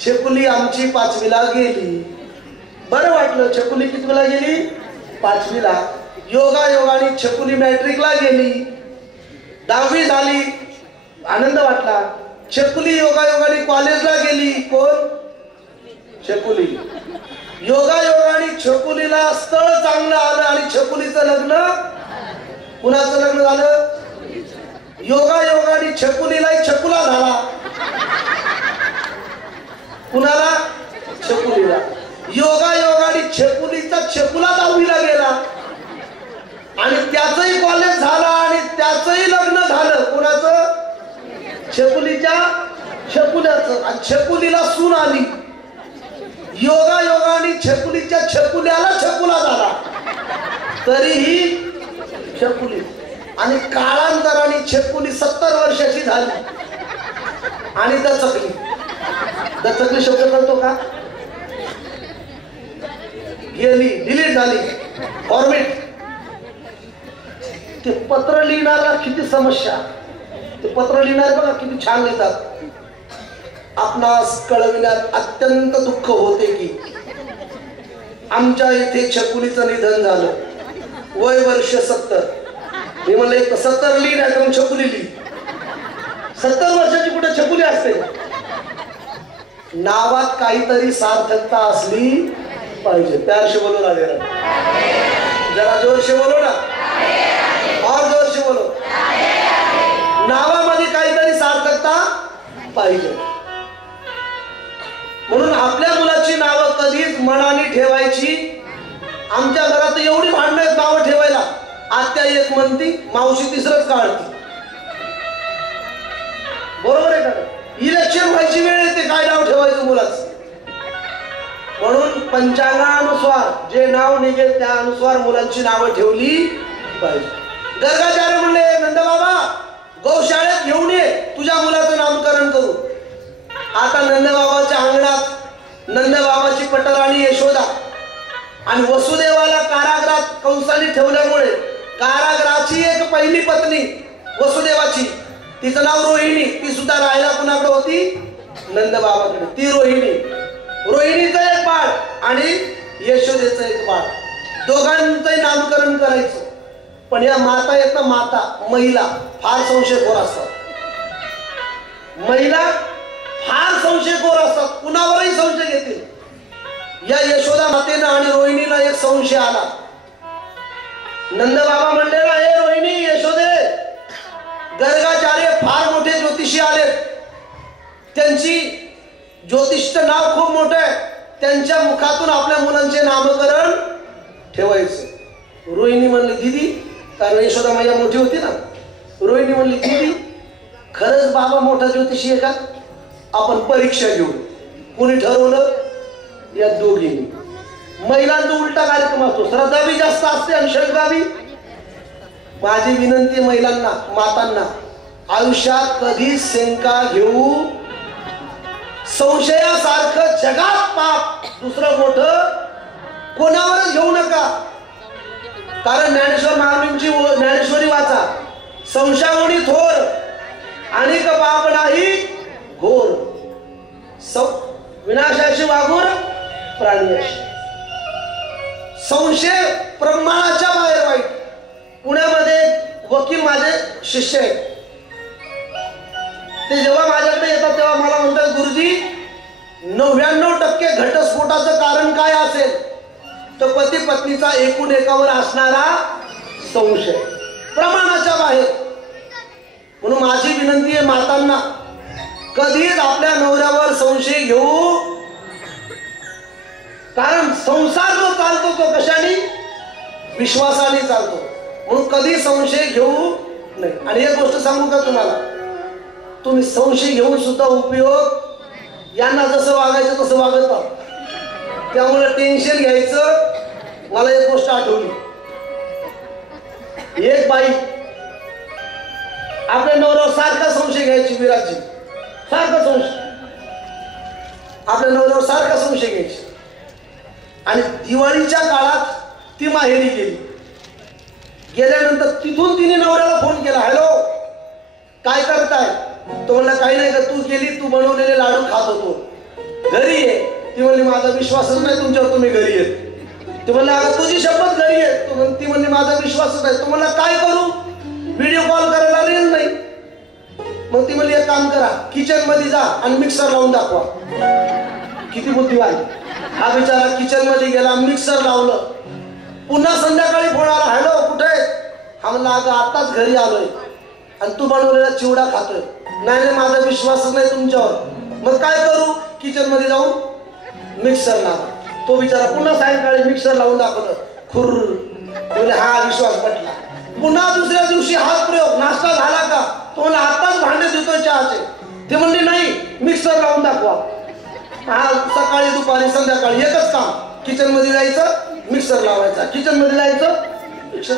छकुली आमची 5वीला गेली. बरं वाटलं. छकुली कितवीला गेली? 5वीला. योगायोगाने छकुली मॅट्रिकला गेली. 10वी झाली. आनंद वाटला. छकुली योगायोगाने कॉलेजला गेली. कोण? छकुली. योगायोगाने छकुलीला स्थळ चांगलं आलं आणि छकुलीचं लग्न. कुणाचं लग्न झालं? योगायोगाने छकुलीलाही छकुला झाला. कुणाला? छकुलीला. योगायोगाने छकुलीचा छकुला 10वीला गेला आणि त्याचंही कॉलेज झालं आणि त्याचंही लग्न झालं. कोणाचं? छकुलीच्या छकुल्याचं. आणि छकुलीला सून आली. योगायोगाने छकुलीच्या छकुल्याला छकुला झाला, तरीही छकुली. आणि काळांतराने छकुली 70 वर्षाची झाली आणि दचकली. दचकली शब्द कळतो का? गेली, डिलीट झाली, फॉर्मेट. ते पत्र लिहिणारा किती समस्या. ते पत्र लिहिणारे बघा किती छान लिहितात. आपणास कळविण्यात अत्यंत दुःख होते की आमच्या इथे छकुलीचं निधन झालं. वय वर्ष 70. मी म्हणलं 70 लिहि नाही तर छकुली लिहि. 70 वर्षाची कुठे छकुली असते? नावात काहीतरी सार्थकता असली पाहिजे. प्यारशे बोलो ना जरा जोरशे बोलो ना, और जोरशे बोलो. नावामध्ये काहीतरी सार्थकता पाहिजे. म्हणून आपल्या मुलाची नावं कधीच मनाने ठेवायची. आमच्या घरात एवढी भांडणं आहेत नावं ठेवायला. आत्या एक म्हणती, मावशी तिसरंच काढती. बरोबर आहे का? इलेक्शन व्हायची वेळ येते, काय नाव ठेवायचं मुलाचं. म्हणून पंचांगानुसार जे नाव निघेल त्या अनुसार मुलांची नावं ठेवली पाहिजे. गर्गाचार्य म्हणले, नंदबाबा गौशाळेत घेऊन ये, तुझ्या मुलाचं नामकरण करू. आता नंदबाबाच्या अंगणात नंदबाबाची पटराणी यशोदा आणि वसुदेवाला कारागृहात कंसाने ठेवल्यामुळे कारागृहाची एक पहिली पत्नी वसुदेवाची, तिचं नाव रोहिणी, ती सुद्धा राहायला कुणाकडे होती? नंदबाबाकडे. ती रोहिणी. रोहिणीचं एक बाळ आणि यशोदेचं एक बाळ. दोघांचंही नामकरण करायचं. पण या माता आहेत ना, माता महिला फार संशयखोर असतात. महिला फार संशयखोर असतात, कुणावरही संशय घेतील. या यशोदा मातेनं आणि रोहिणीला एक संशय आला. नंदबाबा म्हणले ना, हे रोहिणी यशोदे, गर्गाचार्य फार मोठे ज्योतिषी आले, त्यांची ज्योतिषचं नाव खूप मोठं आहे, त्यांच्या मुखातून आपल्या मुलांचे नामकरण ठेवायचं. रोहिणी म्हणली, दीदी, कारण यशोदा माझ्या मोठी होती ना. रोहिणी म्हणली, दीदी खरंच बाबा मोठा ज्योतिषी आहे का? आपण परीक्षा घेऊ. कोणी ठरवलं? या दोघींनी. महिलांचा उलटा कार्यक्रम असतो, श्रद्धा बी जास्त असते आणि शंका बी. माझी विनंती महिलांना, मातांना, आयुष्यात कधी शंका घेऊ. संशयासारखं जगात पाप दुसरं मोठं कोणावरच घेऊ नका. कारण ज्ञानेश्वर महाराजांची ज्ञानेश्वरी वाचा, संशयामुळे थोर आणि पाप नाही घोर, विनाशाची वागून प्राण्याशी. संशय प्रमाणाच्या बाहेर वाईट. पुण्यामध्ये वकील माझे शिष्य आहेत. ते जेव्हा माझ्याकडे येतात तेव्हा मला म्हणतात, गुरुजी 99% घटस्फोटाचं कारण काय असेल? तर पती पत्नीचा एकूण एकावर असणारा संशय प्रमाणाच्या बाहेर. म्हणून माझी विनंती आहे मातांना, कधीच आपल्या नवऱ्यावर संशय घेऊ. कारण संसार जो चालतो तो कशाने? विश्वासाने चालतो. म्हणून कधी संशय घेऊ नाही. आणि एक गोष्ट सांगू का तुम्हाला, तुम्ही संशय घेऊन सुद्धा उपयोग, यांना जसं वागायचं तसं वागत आहात. त्यामुळे टेन्शन घ्यायचं. मला एक गोष्ट आठवली. एक बाई आपल्या नवऱ्यावर सारखा संशय घ्यायची. विराजी सारखा संशय, आपल्या नवऱ्यावर सारखा संशय घ्यायची. आणि दिवाळीच्या काळात ती माहेरी गेली. गेल्यानंतर तिथून तिने नवऱ्याला फोन केला, हॅलो काय करताय? तो म्हणला, काही नाही का, तू गेली, तू बनवलेले लाडू खात होतो, घरी ये. ती म्हणली, माझा विश्वासच नाही तुमच्यावर, तुम्ही घरी येत. ती म्हणला, अगं तुझी शपथ घरी येत. ती म्हणली, माझा विश्वासच नाही. तो म्हणला, काय करू? व्हिडिओ कॉल करायला रेंज नाही. मग ती म्हणली, एक काम करा, किचन मध्ये जा आणि मिक्सर लावून दाखवा. किती बुद्धिवान. हा बिचारा किचन मध्ये गेला, मिक्सर लावलं. पुन्हा संध्याकाळी फोन आला, हॅलो कुठे? हा म्हणला, अगं आताच घरी आलोय. आणि तू बनवलेला चिवडा खातोय. नाही नाही, माझा विश्वासच नाही तुमच्यावर. मग काय करू? किचन मध्ये जाऊन मिक्सर लावा. तो बिचारा पुन्हा सायंकाळी मिक्सर लावून दाखवलं, खुर बोले हा विश्वास पटला. पुन्हा दुसऱ्या दिवशी हाच प्रयोग, नाश्ता झाला का? तो म्हणला आताच भांडे धुतोय चहाचे. ते म्हणले नाही, मिक्सर लावून दाखवा. हा सकाळी दुपारी संध्याकाळी एकच काम, किचन मध्ये जायचं मिक्सर लावायचा, किचन मध्ये जायचं मिक्सर.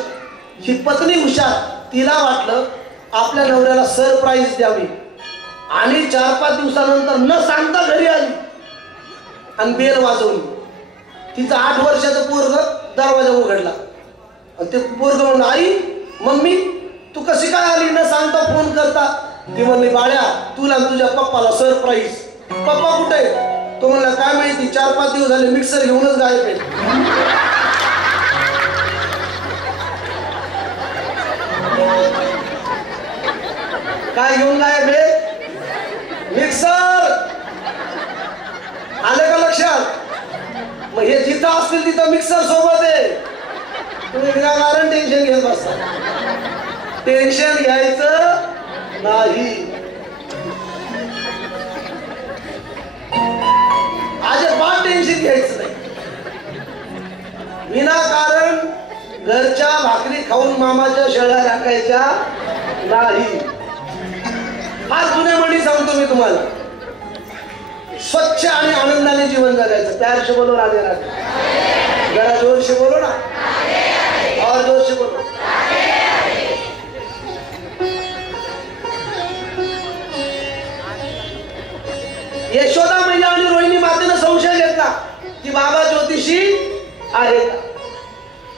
ही पत्नी हुशार, तिला वाटलं आपल्या नवऱ्याला सरप्राईज द्यावी आणि 4-5 दिवसानंतर न सांगता घरी आली आणि बेल वाजवली. तिचं 8 वर्षाचं पोरग दरवाजा उघडला आणि ते पोरग म्हणलं आई मम्मी तू कशी काय आली न सांगता फोन करता? ती म्हणली बाळ्या तुला तुझ्या पप्पाला सरप्राईज. पप्पा कुठे? तो म्हणला काय माहिती, 4-5 दिवस झाले मिक्सर घेऊनच गायब आहे. काय घेऊन गायब आहे? मिक्सर. आलं का लक्षात? मग हे जिथं असतील तिथं मिक्सर सोबत आहे. तुम्ही विनाकारण टेन्शन घेत बसता. टेन्शन घ्यायचं नाही. अजिबात टेन्शन घ्यायचं नाही. विनाकारण घरच्या भाकरी खाऊन मामाच्या शेळ्या राखायच्या नाही. फार जुने म्हणी सांगतो मी तुम्हाला. स्वच्छ आणि आनंदाने जीवन जगायचं. प्यार से बोलो राधे राधे. जरा जोर से बोलो ना, और जोर से बोलो. यशोदा मैया आणि रोहिणी मातेनं संशय घेतला की बाबा ज्योतिषी आहे का.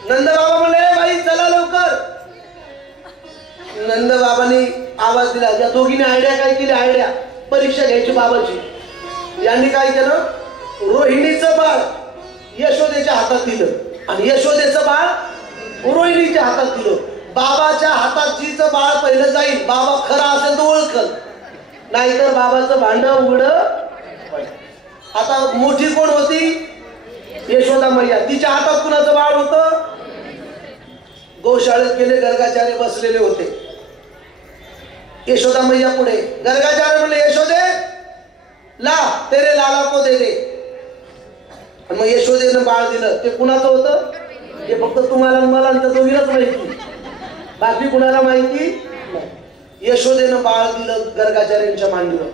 नंद बाबा म्हणले बाई चला लवकर. नंद बाबांनी आवाज दिला. या दोघींनी आयडिया काय केली? आयडिया परीक्षा घ्यायची बाबाची. यांनी काय केलं? रोहिणीचं बाळ यशोदेच्या हातात दिलं आणि यशोदेचं बाळ रोहिणीच्या हातात दिलं. बाबाच्या हातात जीचं बाळ पहिलं जाईल, बाबा खरा असेल तर ओळखल, नाहीतर बाबाचं भांड उघड. आता मोठी कोण होती? यशोदा मैया. तिच्या हातात कुणाचं बाळ होतं? गोशाळेत गेले, गर्गाचार्य बसलेले होते. यशोदा मैया पुढे. गर्गाचार्य म्हणले यशोदे ला तेरे लाला को दे दे. मग यशोदेनं बाळ दिलं. ते कुणाचं होतं? हे फक्त तुम्हाला मला दोघीलाच माहिती, बाकी कुणाला माहिती नाही. यशोदेनं बाळ दिलं गर्गाचार्यांच्या मांडीवर.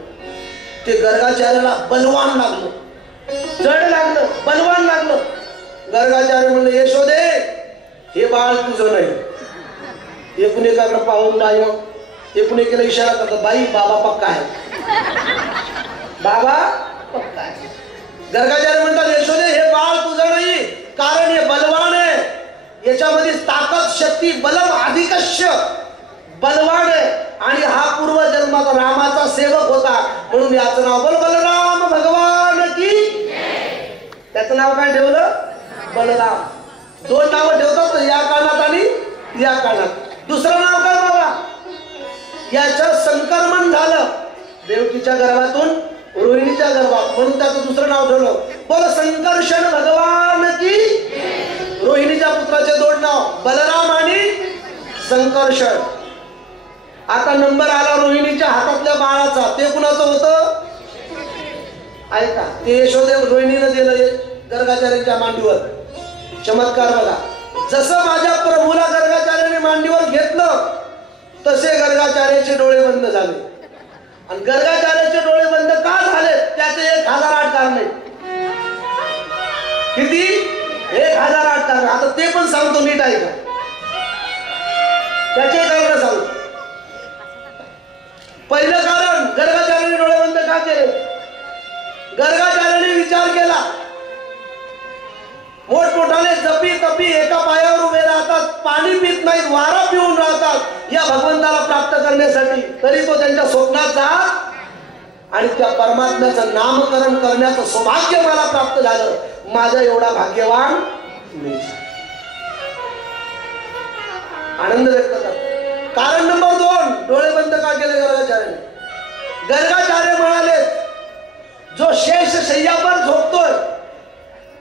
ते गर्गाचार्याला बलवान लागलं, जड लागलं, बलवान लागलं. गर्गाचार्य म्हणले यशोदे हे बाळ तुझं नाही. एकूण एकाकडे पाहून बाई एकूण एकेला इशारा करतात, बाई बाबा पक्का आहे, बाबा पक्का आहे. गर्गाचार्य म्हणतात यशोदे हे बाळ तुझं नाही, कारण हे बलवान आहे, याच्यामध्ये ताकद शक्ती बलम अधिकश्य बलवान आहे आणि हा पूर्व जन्माचा रामाचा सेवक होता म्हणून याचं नाव बलराम भगवान की. त्याचं नाव काय ठेवलं? बलराम. 2 नावं ठेवतात, या कानात आणि या कानात. दुसरं नाव काय बाबा? याचं संक्रमण झालं देवकीच्या गर्भातून रोहिणीच्या गर्भात, म्हणून त्याचं दुसरं नाव ठेवलं. बोल संकर्षण भगवान की. रोहिणीच्या पुत्राचे 2 नाव बलराम आणि संकर्षण. आता नंबर आला रोहिणीच्या हातातल्या बाळाचा. ते कुणाचं होतं? ऐका, ते यशोदेव रोहिणीनं दिलं गर्गाचार्यांच्या मांडीवर. चमत्कार बघा. जसं माझ्या प्रभूला गर्गाचार्याने मांडीवर घेतलं तसे गर्गाचार्याचे डोळे बंद झाले. आणि गर्गाचार्याचे डोळे बंद का झाले? त्याचे 1008 कारण. किती? 1008 कारण. आता ते पण सांगतो, नीट ऐका. त्याचे कारण सांगतो. पहिलं कारण, गर्गाचार्याने डोळे बंद का केले? गर्गाचार्याने विचार केला, मोठमोठाले जपी तपी एका पायावर उभे राहतात, पाणी पित नाहीत, वारा पिऊन राहतात या भगवंताला प्राप्त करण्यासाठी. तरी तो त्यांच्या स्वप्नात जात आणि त्या परमात्म्याचं नामकरण करण्याचं सौभाग्य मला प्राप्त झालं. माझा एवढा भाग्यवान मी. आनंद व्यक्त करतात. कारण नंबर 2, डोळे बंद का केले गर्गाचार्याने? गर्गाचार्य म्हणाले जो शेष शय्यावर झोपतोय,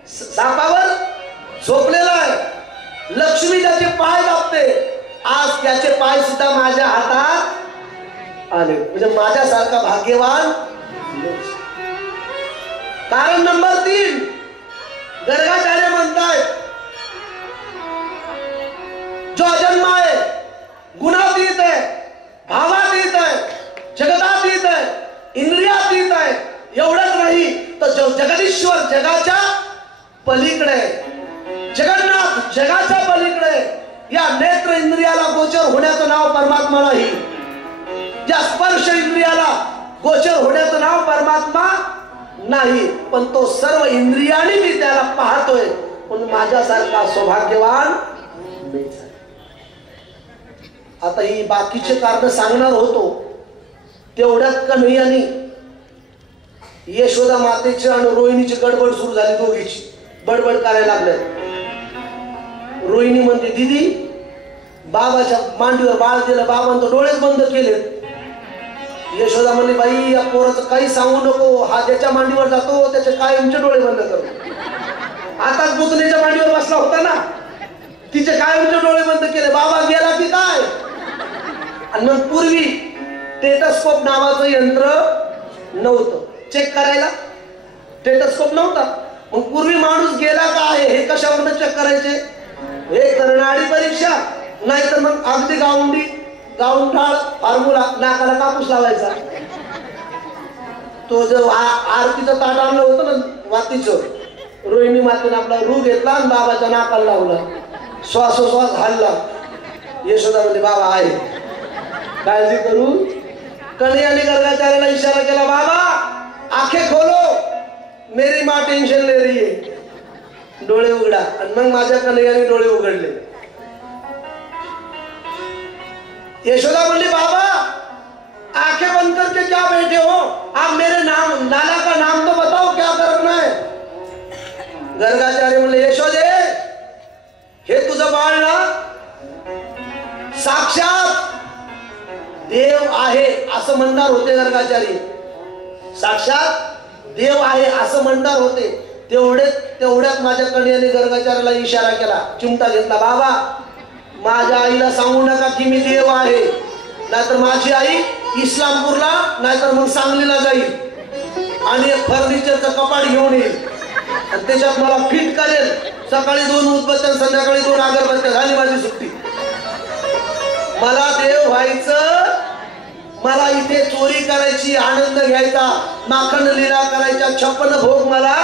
सापावर झोपलेला आहे, लक्ष्मी त्याचे पाय दाबते, आज त्याचे पाय सुद्धा माझ्या हातात आले, म्हणजे माझ्यासारखा भाग्यवान. कारण नंबर 3, गर्गाचार्य म्हणतायत जो अजन्मा है, गुणातीत है, भावातीत है, जगदातीत है, इंद्रियातीत है, एवढंच नाही तर जगदीश्वर जगाच्या पलीकडे, जगन्नाथ जगाच्या पलीकडे, या नेत्र इंद्रियाला गोचर होण्याचं नाव परमात्मा नाही, या स्पर्श इंद्रियाला गोचर होण्याचं नाव परमात्मा नाही, पण तो सर्व इंद्रियांनी मी त्याला पाहतोय, पण माझ्यासारखा सौभाग्यवान मीच. आता ही बाकीचे कारण सांगणार होतो, तेवढ्यात कन्हैयानी यशोदा मातेची आणि रोहिणीची गडबड सुरू झाली, दोघीची बडबड करायला लागल्या. रोहिणी म्हणते दीदी बाबाच्या मांडीवर बाळ दिलं, बाबांनी तो डोळेच बंद केले. यशोदा म्हणली बाई या पोराचं काही सांगू नको, हा ज्याच्या मांडीवर जातो त्याचे कायमचे डोळे बंद करतो. आताच पुतणीच्या मांडीवर बसला होता ना, तिचे कायमचे डोळे बंद केले, बाबा गेला की काय. आणि मग पूर्वी टेटस्कोप नावाचं यंत्र नव्हतं, चेक करायला टेटस्कोप नव्हता. मग पूर्वी माणूस गेला का आहे हे कशावरनं चेक करायचे, एक तर नाडी परीक्षा, नाहीतर मग अगदी गावंढाळ फॉर्म्युला नाकाला कापूस लावायचा. तो जो आरतीचं ताट आणलं होतं ना वातीचं, रोहिणी मातेने आपला रू घेतला आणि बाबाच्या नाकाला लावला, श्वासोश्वास हल्ला. यशोदा म्हणजे बाबा आहे, काळजी करू. कन्हैयाने गर्गाचार्याला इशारा केला, बाबा आंखें खोलो, मेरी माँ टेंशन ले रही है, डोळे उघडा. आणि मग माझ्या कन्हैयाने डोळे उघडले. यशोदा बोली बाबा आंखें बंद करके क्या बैठे हो, आप मेरे नाम नाला का नाम तो बताओ, क्या करना है. गर्गाचार्य म्हणले यशोदे हे तुझं बाळ ना साक्षात देव आहे असं म्हणणार होते. गर्गाचार्य साक्षात देव आहे असं म्हणणार होते. तेवढ्यात माझ्या कन्हैयाने गर्गाचार्याला इशारा केला, चिमटा घेतला, बाबा माझ्या आईला सांगू नका की मी देव आहे, नाहीतर माझी आई इस्लामपूरला नाहीतर मग सांगलीला जाईल आणि एक फर्निचरचं कपाट घेऊन येईल आणि त्याच्यात मला फिट करेल. सकाळी 2 उदबत्त्या संध्याकाळी 2 अगरबत्त्या, झाली माझी सुट्टी. मला देव व्हायचं, मला इथे चोरी करायची, आनंद घ्यायचा, माखन लीला करायच्या, 56 भोग मला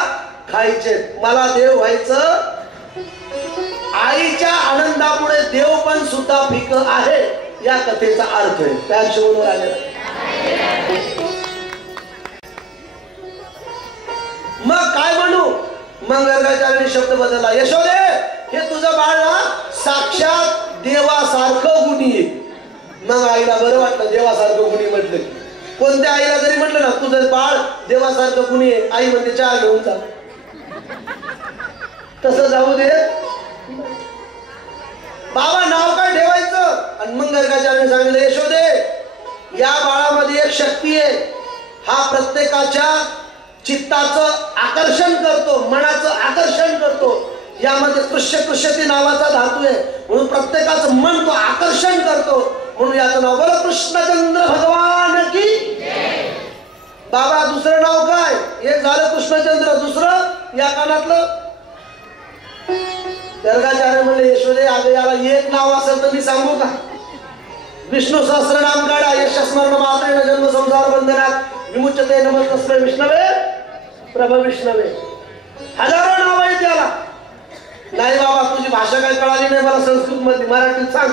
खायचे, मला देव व्हायचं. आईच्या आनंदामुळे देव पण सुद्धा फिक आहे, या कथेचा अर्थ आहे. त्या शिवून आले. मग काय म्हणू, मग गर्गाचार्याने शब्द बदलला, यशोदे हे तुझं बाळ ना साक्षात देवासारखं गुणी आहे. मग आईला बरं वाटलं, देवासारखं गुणी म्हटलं. कोणत्या आईला जरी म्हटलं ना तुझं बाळ देवासारखं गुणी आहे, आई म्हणते चहा घेऊन जा. तसं जाऊ दे, बाबा नाव काय ठेवायचं. आणि मग गर्गाचार्याने सांगितलं यशोदे या बाळामध्ये एक शक्ती आहे, हा प्रत्येकाच्या चित्ताचं आकर्षण करतो, मनाचं आकर्षण करतो. यामध्ये कृष्यती नावाचा धातू आहे, म्हणून प्रत्येकाचं मन तो आकर्षण करतो, म्हणून याचं नाव बोला कृष्णचंद्र भगवान की. बाबा दुसरं नाव काय, एक झालं कृष्णचंद्र, दुसरं या कानातलं. गर्गाचार्य म्हणले यशोदे अगं याला एक नाव असेल तर मी सांगू का, विष्णू सहस्रनाम काढा, यश स्मरण मात्रेण जन्म संसार बंधनात विमुच्यते नमस्तस्मै विष्णवे प्रभ विष्णवे. हजारो नाव आहेत त्याला. नाही बाबा तुझी भाषा काय कळाली नाही मला संस्कृत मध्ये, मराठीत सांग.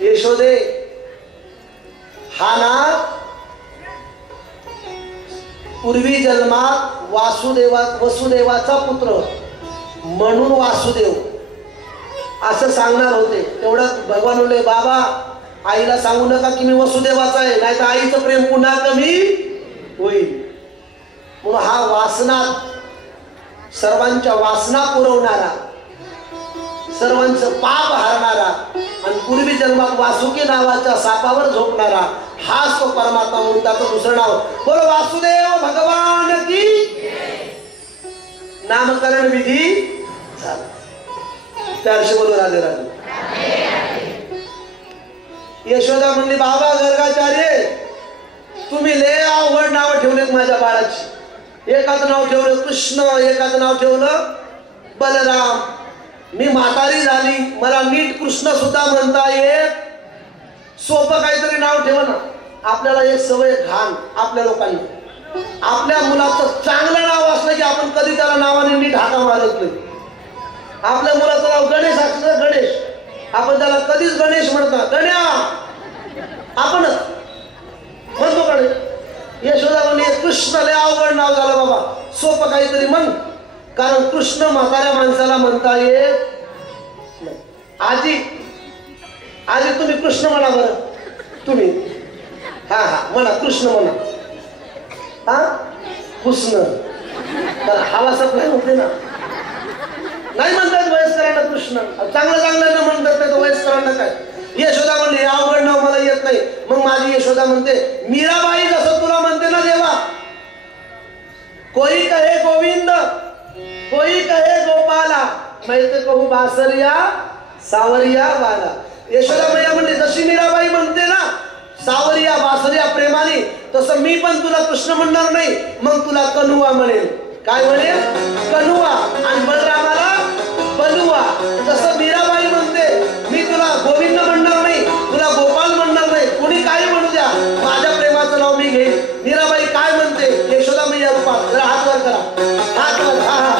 यशोदे हा नाव पूर्वी जन्मात वसुदेवाचा पुत्र म्हणून वासुदेव असं सांगणार होते. तेवढं भगवान म्हणले बाबा आईला सांगू नका की मी वसुदेवाचा आहे, नाही तर आईचं प्रेम पुन्हा कमी होईल. म्हणून हा वासनात सर्वांच्या वासना पुरवणारा, सर्वांचं पाप हरणारा आणि पूर्वी जन्मात वासुकी नावाच्या सापावर झोपणारा हाच तो परमात्मा. म्हणून त्याचं दुसरं नाव बोलो वासुदेव भगवान की. नामकरण विधी झाला. 400 बोलो राधे राधे. यशोदा म्हणली बाबा गर्गाचार्य तुम्ही लय अवघड नाव ठेवलेत माझ्या बाळाची. एकाचं नाव ठेवलं कृष्ण, एकाचं नाव ठेवलं बलराम. मी म्हातारी झाली, मला नीट कृष्ण सुद्धा म्हणता येत. सोपं काहीतरी नाव ठेवा ना. आपल्याला एक सवय घाण आपल्या लोकांनी, आपल्या मुलाचं चांगलं नाव असलं की आपण कधी त्याला नावाने नीट हाका मारत नाही. आपल्या मुलाचं नाव गणेश असलं गणेश, आपण त्याला कधीच गणेश म्हणता गण्या आपणच म्हणतो गणेश. यशोदा म्हणे कृष्ण लय अवघड नाव झालं बाबा, सोपं काहीतरी म्हण. कारण कृष्ण म्हाताऱ्या माणसाला म्हणता येत नाही. आजी आजी तुम्ही कृष्ण म्हणा बरं. तुम्ही हा हा म्हणा कृष्ण म्हणा. हा कृष्ण तर हवा सप्लाय होते ना. नाही म्हणतात वयस्करांना कृष्ण, चांगलं चांगलं न म्हणतात नाही तर वयस्करांना काय. यशोदा म्हणली अवघड नाव मला येत नाही. मग माझी यशोदा म्हणते मीराबाई जसं तुला म्हणते ना देवा, कोई कहे गोविंद कोई कहे गोपाला, मैं तो कहूँ बासरिया सावरिया वाला. यशोदा मैया म्हणली जशी मीराबाई म्हणते ना सावरिया बासरिया प्रेमाने, तसं मी पण तुला कृष्ण म्हणणार नाही. मग तुला कनुआ म्हणेल. काय म्हणेल? कनुआ. आणि बलरामाला बलुआ. जसं मीराबाई म्हणते मी तुला गोविंद म्हणणार नाही, तुला गोपाल म्हणणार नाही, कुणी काही म्हणू द्या, माझ्या प्रेमाचं नाव मी घेईन. मीराबाई काय म्हणते यशोदा मैया रूपात. जरा हात वर करा, हात वर. हा हा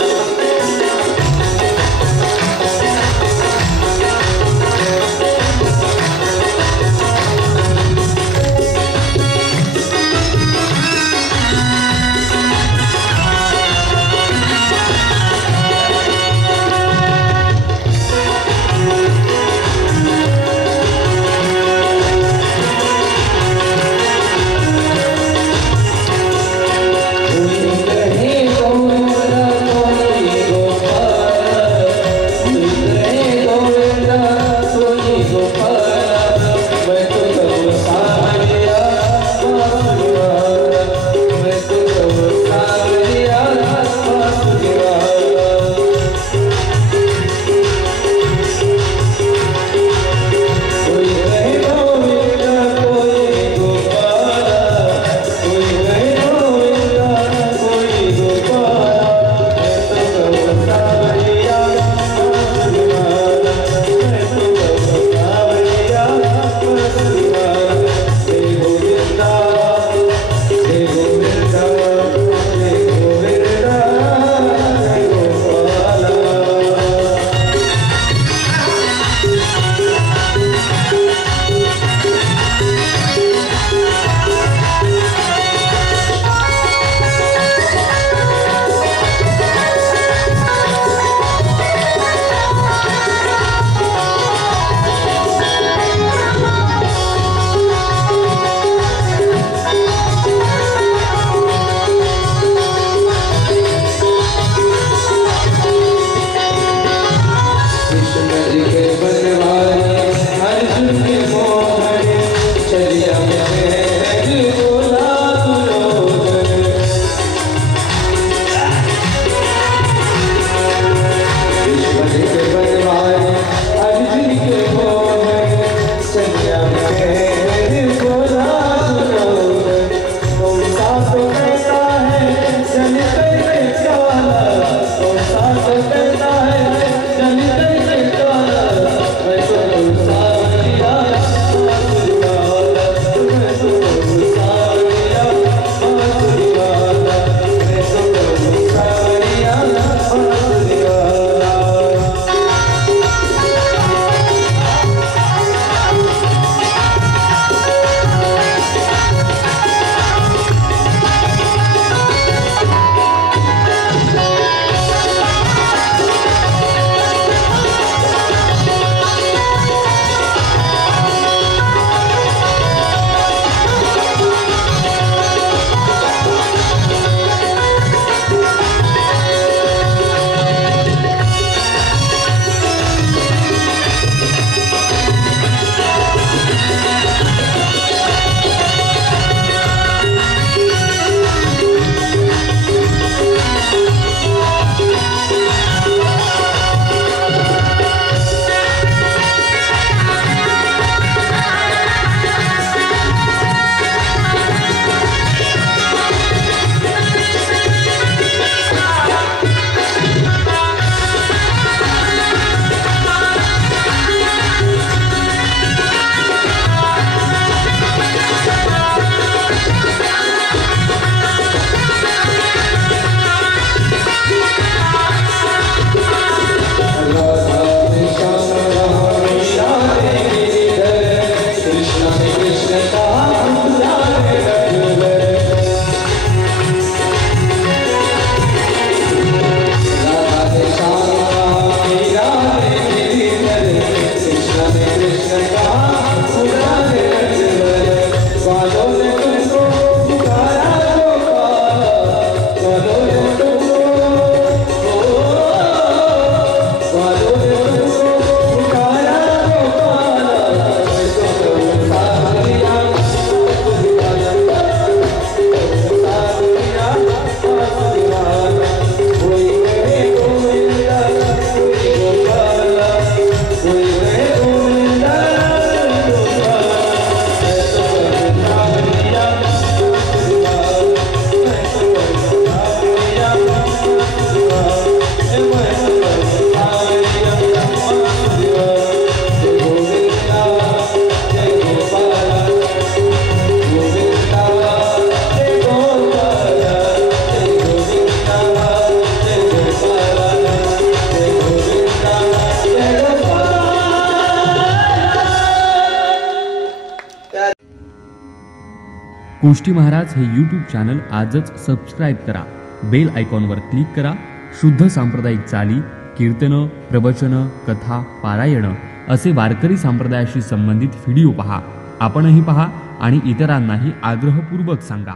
कोष्टी महाराज हे यूट्यूब चॅनल आजच सबस्क्राईब करा, बेल आयकॉनवर क्लिक करा. शुद्ध सांप्रदायिक चाली, कीर्तनं, प्रवचनं, कथा, पारायणं असे वारकरी संप्रदायाशी संबंधित व्हिडिओ पहा. आपणही पहा आणि इतरांनाही आग्रहपूर्वक सांगा.